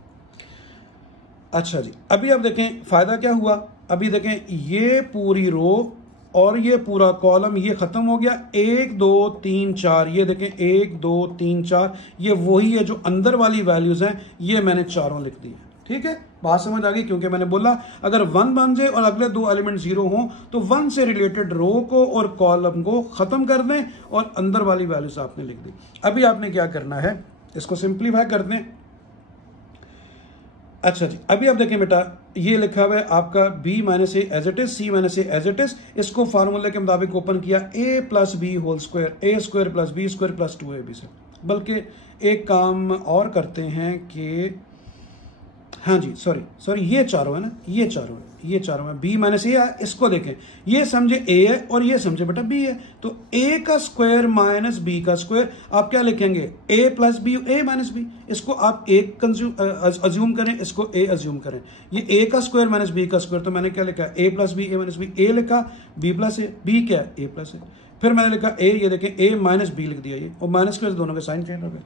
अच्छा जी, अभी आप देखें फायदा क्या हुआ। अभी देखें ये पूरी रो और ये पूरा कॉलम ये खत्म हो गया। 1 2 3 4, ये देखें 1 2 3 4, ये वही है जो अंदर वाली वैल्यूज हैं, ये मैंने चारों लिख दी है। ठीक है, बात समझ आ गई। क्योंकि मैंने बोला अगर 1 बन जाए और अगले 2 एलिमेंट 0 हो तो 1 से रिलेटेड रो को और कॉलम को खत्म कर दें और अंदर वाली वैल्यूज आपने लिख दी। अभी आपने क्या करना है, इसको सिंप्लीफाई कर दें। अच्छा जी, अभी आप देखें बेटा ये लिखा हुआ है आपका b minus a as it is, c minus a as it is. इसको फार्मूले के मुताबिक ओपन किया, a plus b whole square, a square plus b square plus 2ab से। बल्कि एक काम और करते हैं कि हाँ जी सॉरी ये चारों है ना, ये चारों है। b माइनस ए है, इसको देखें, ये समझे a है और ये समझे बेटा b है। तो a का स्क्वायर माइनस b का स्क्वायर, आप क्या लिखेंगे, a plus b, a minus b. इसको आप a अज्यूम करें, इसको a अज्यूम करें। ये a का स्क्वायर माइनस b का स्क्वायर, तो मैंने क्या लिखा, a plus b, a minus b. a लिखा, b प्लस ए, b क्या है, a प्लस ए। फिर मैंने लिखा a, ये देखें a माइनस बी लिख दिया ये, और माइनस के दोनों के साइन चेंज हो गए।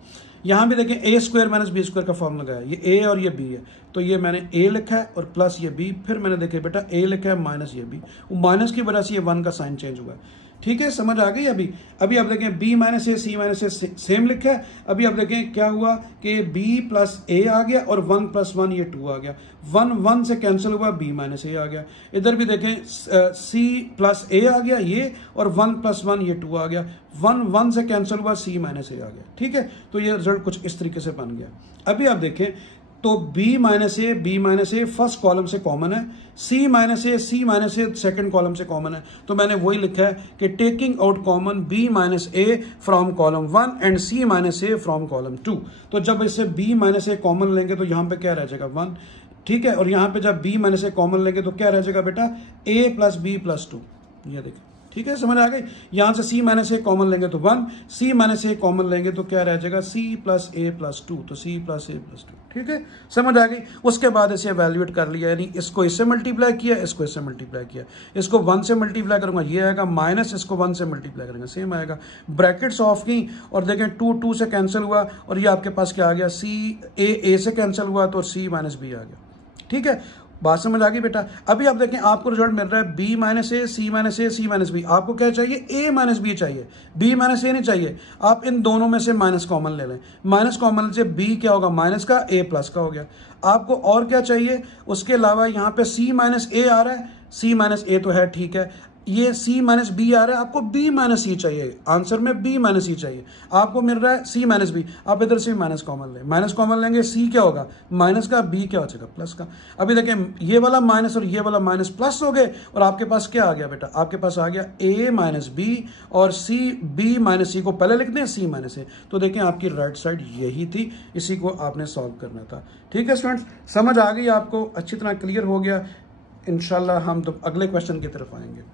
यहाँ भी देखें ए स्क्वायर माइनस बी स्क्वायर का फॉर्मूला लगाया, ये ए और ये बी है, तो ये मैंने ए लिखा है और प्लस ये बी, फिर मैंने देखे बेटा ए लिखा है माइनस ये बी, माइनस की वजह से ये 1 का साइन चेंज हुआ है। ठीक है, समझ आ गई। अभी आप देखें बी माइनस ए सी माइनस ए सेम लिखा है। अभी आप देखें क्या हुआ कि बी प्लस ए आ गया और 1 + 1 ये 2 आ गया, 1 1 से कैंसिल हुआ, बी माइनस ए आ गया। इधर भी देखें सी प्लस ए आ गया ये, और 1 + 1 ये 2 आ गया, 1 1 से कैंसिल हुआ, सी माइनस ए आ गया। ठीक है, तो ये रिजल्ट कुछ इस तरीके से बन गया। अभी आप देखें तो b माइनस ए फर्स्ट कॉलम से कॉमन है, c माइनस ए सेकंड कॉलम से कॉमन है, तो मैंने वही लिखा है कि taking out common b minus A from column 1 and c minus A from column 2। तो जब इससे b माइनस ए कॉमन लेंगे तो यहाँ पे क्या रह जाएगा 1। ठीक है, और यहाँ पे जब b माइनस ए कॉमन लेंगे तो क्या रह जाएगा बेटा a + b + 2। ये देखिए, ठीक है, समझ आ गई। यहां से c माइनस ए कॉमन लेंगे तो 1, c माइनस ए कॉमन लेंगे तो क्या रह जाएगा c + a + 2, तो c + a + 2। ठीक है, समझ आ गई। उसके बाद इसे एवेल्युएट कर लिया, यानी इसको इससे मल्टीप्लाई किया, इसको इससे मल्टीप्लाई किया, इसको 1 से मल्टीप्लाई करूंगा ये आएगा माइनस, इसको 1 से मल्टीप्लाई करेंगे सेम आएगा, ब्रैकेट्स ऑफ की, और देखें 2 2 से कैंसिल हुआ, और ये आपके पास क्या आ गया c a से कैंसिल हुआ तो c माइनस b आ गया। ठीक है, बात समझ आ गई बेटा। अभी आप देखें आपको रिजल्ट मिल रहा है b माइनस ए सी माइनस ए सी माइनस बी, आपको क्या चाहिए a माइनस बी चाहिए, b माइनस ए नहीं चाहिए। आप इन दोनों में से माइनस कॉमन ले लें, माइनस कॉमन से b क्या होगा माइनस का, a प्लस का हो गया। आपको और क्या चाहिए उसके अलावा, यहाँ पे c माइनस ए आ रहा है, c माइनस ए तो है, ठीक है, ये c माइनस बी आ रहा है, आपको b माइनस ई चाहिए, आंसर में b माइनस ई चाहिए। आपको मिल रहा है c माइनस बी, आप इधर से माइनस कॉमन लें, माइनस कॉमन लेंगे c क्या होगा माइनस का, b क्या हो जाएगा प्लस का। अभी देखें ये वाला माइनस और ये वाला माइनस प्लस हो गए, और आपके पास क्या आ गया बेटा, आपके पास आ गया a माइनस बी और c b माइनस c को पहले लिखते हैं c माइनस ए। तो देखें आपकी राइट साइड यही थी, इसी को आपने सॉल्व करना था। ठीक है स्टूडेंट्स, समझ आ गई आपको, अच्छी तरह क्लियर हो गया। इंशाल्लाह हम तो अगले क्वेश्चन की तरफ आएंगे।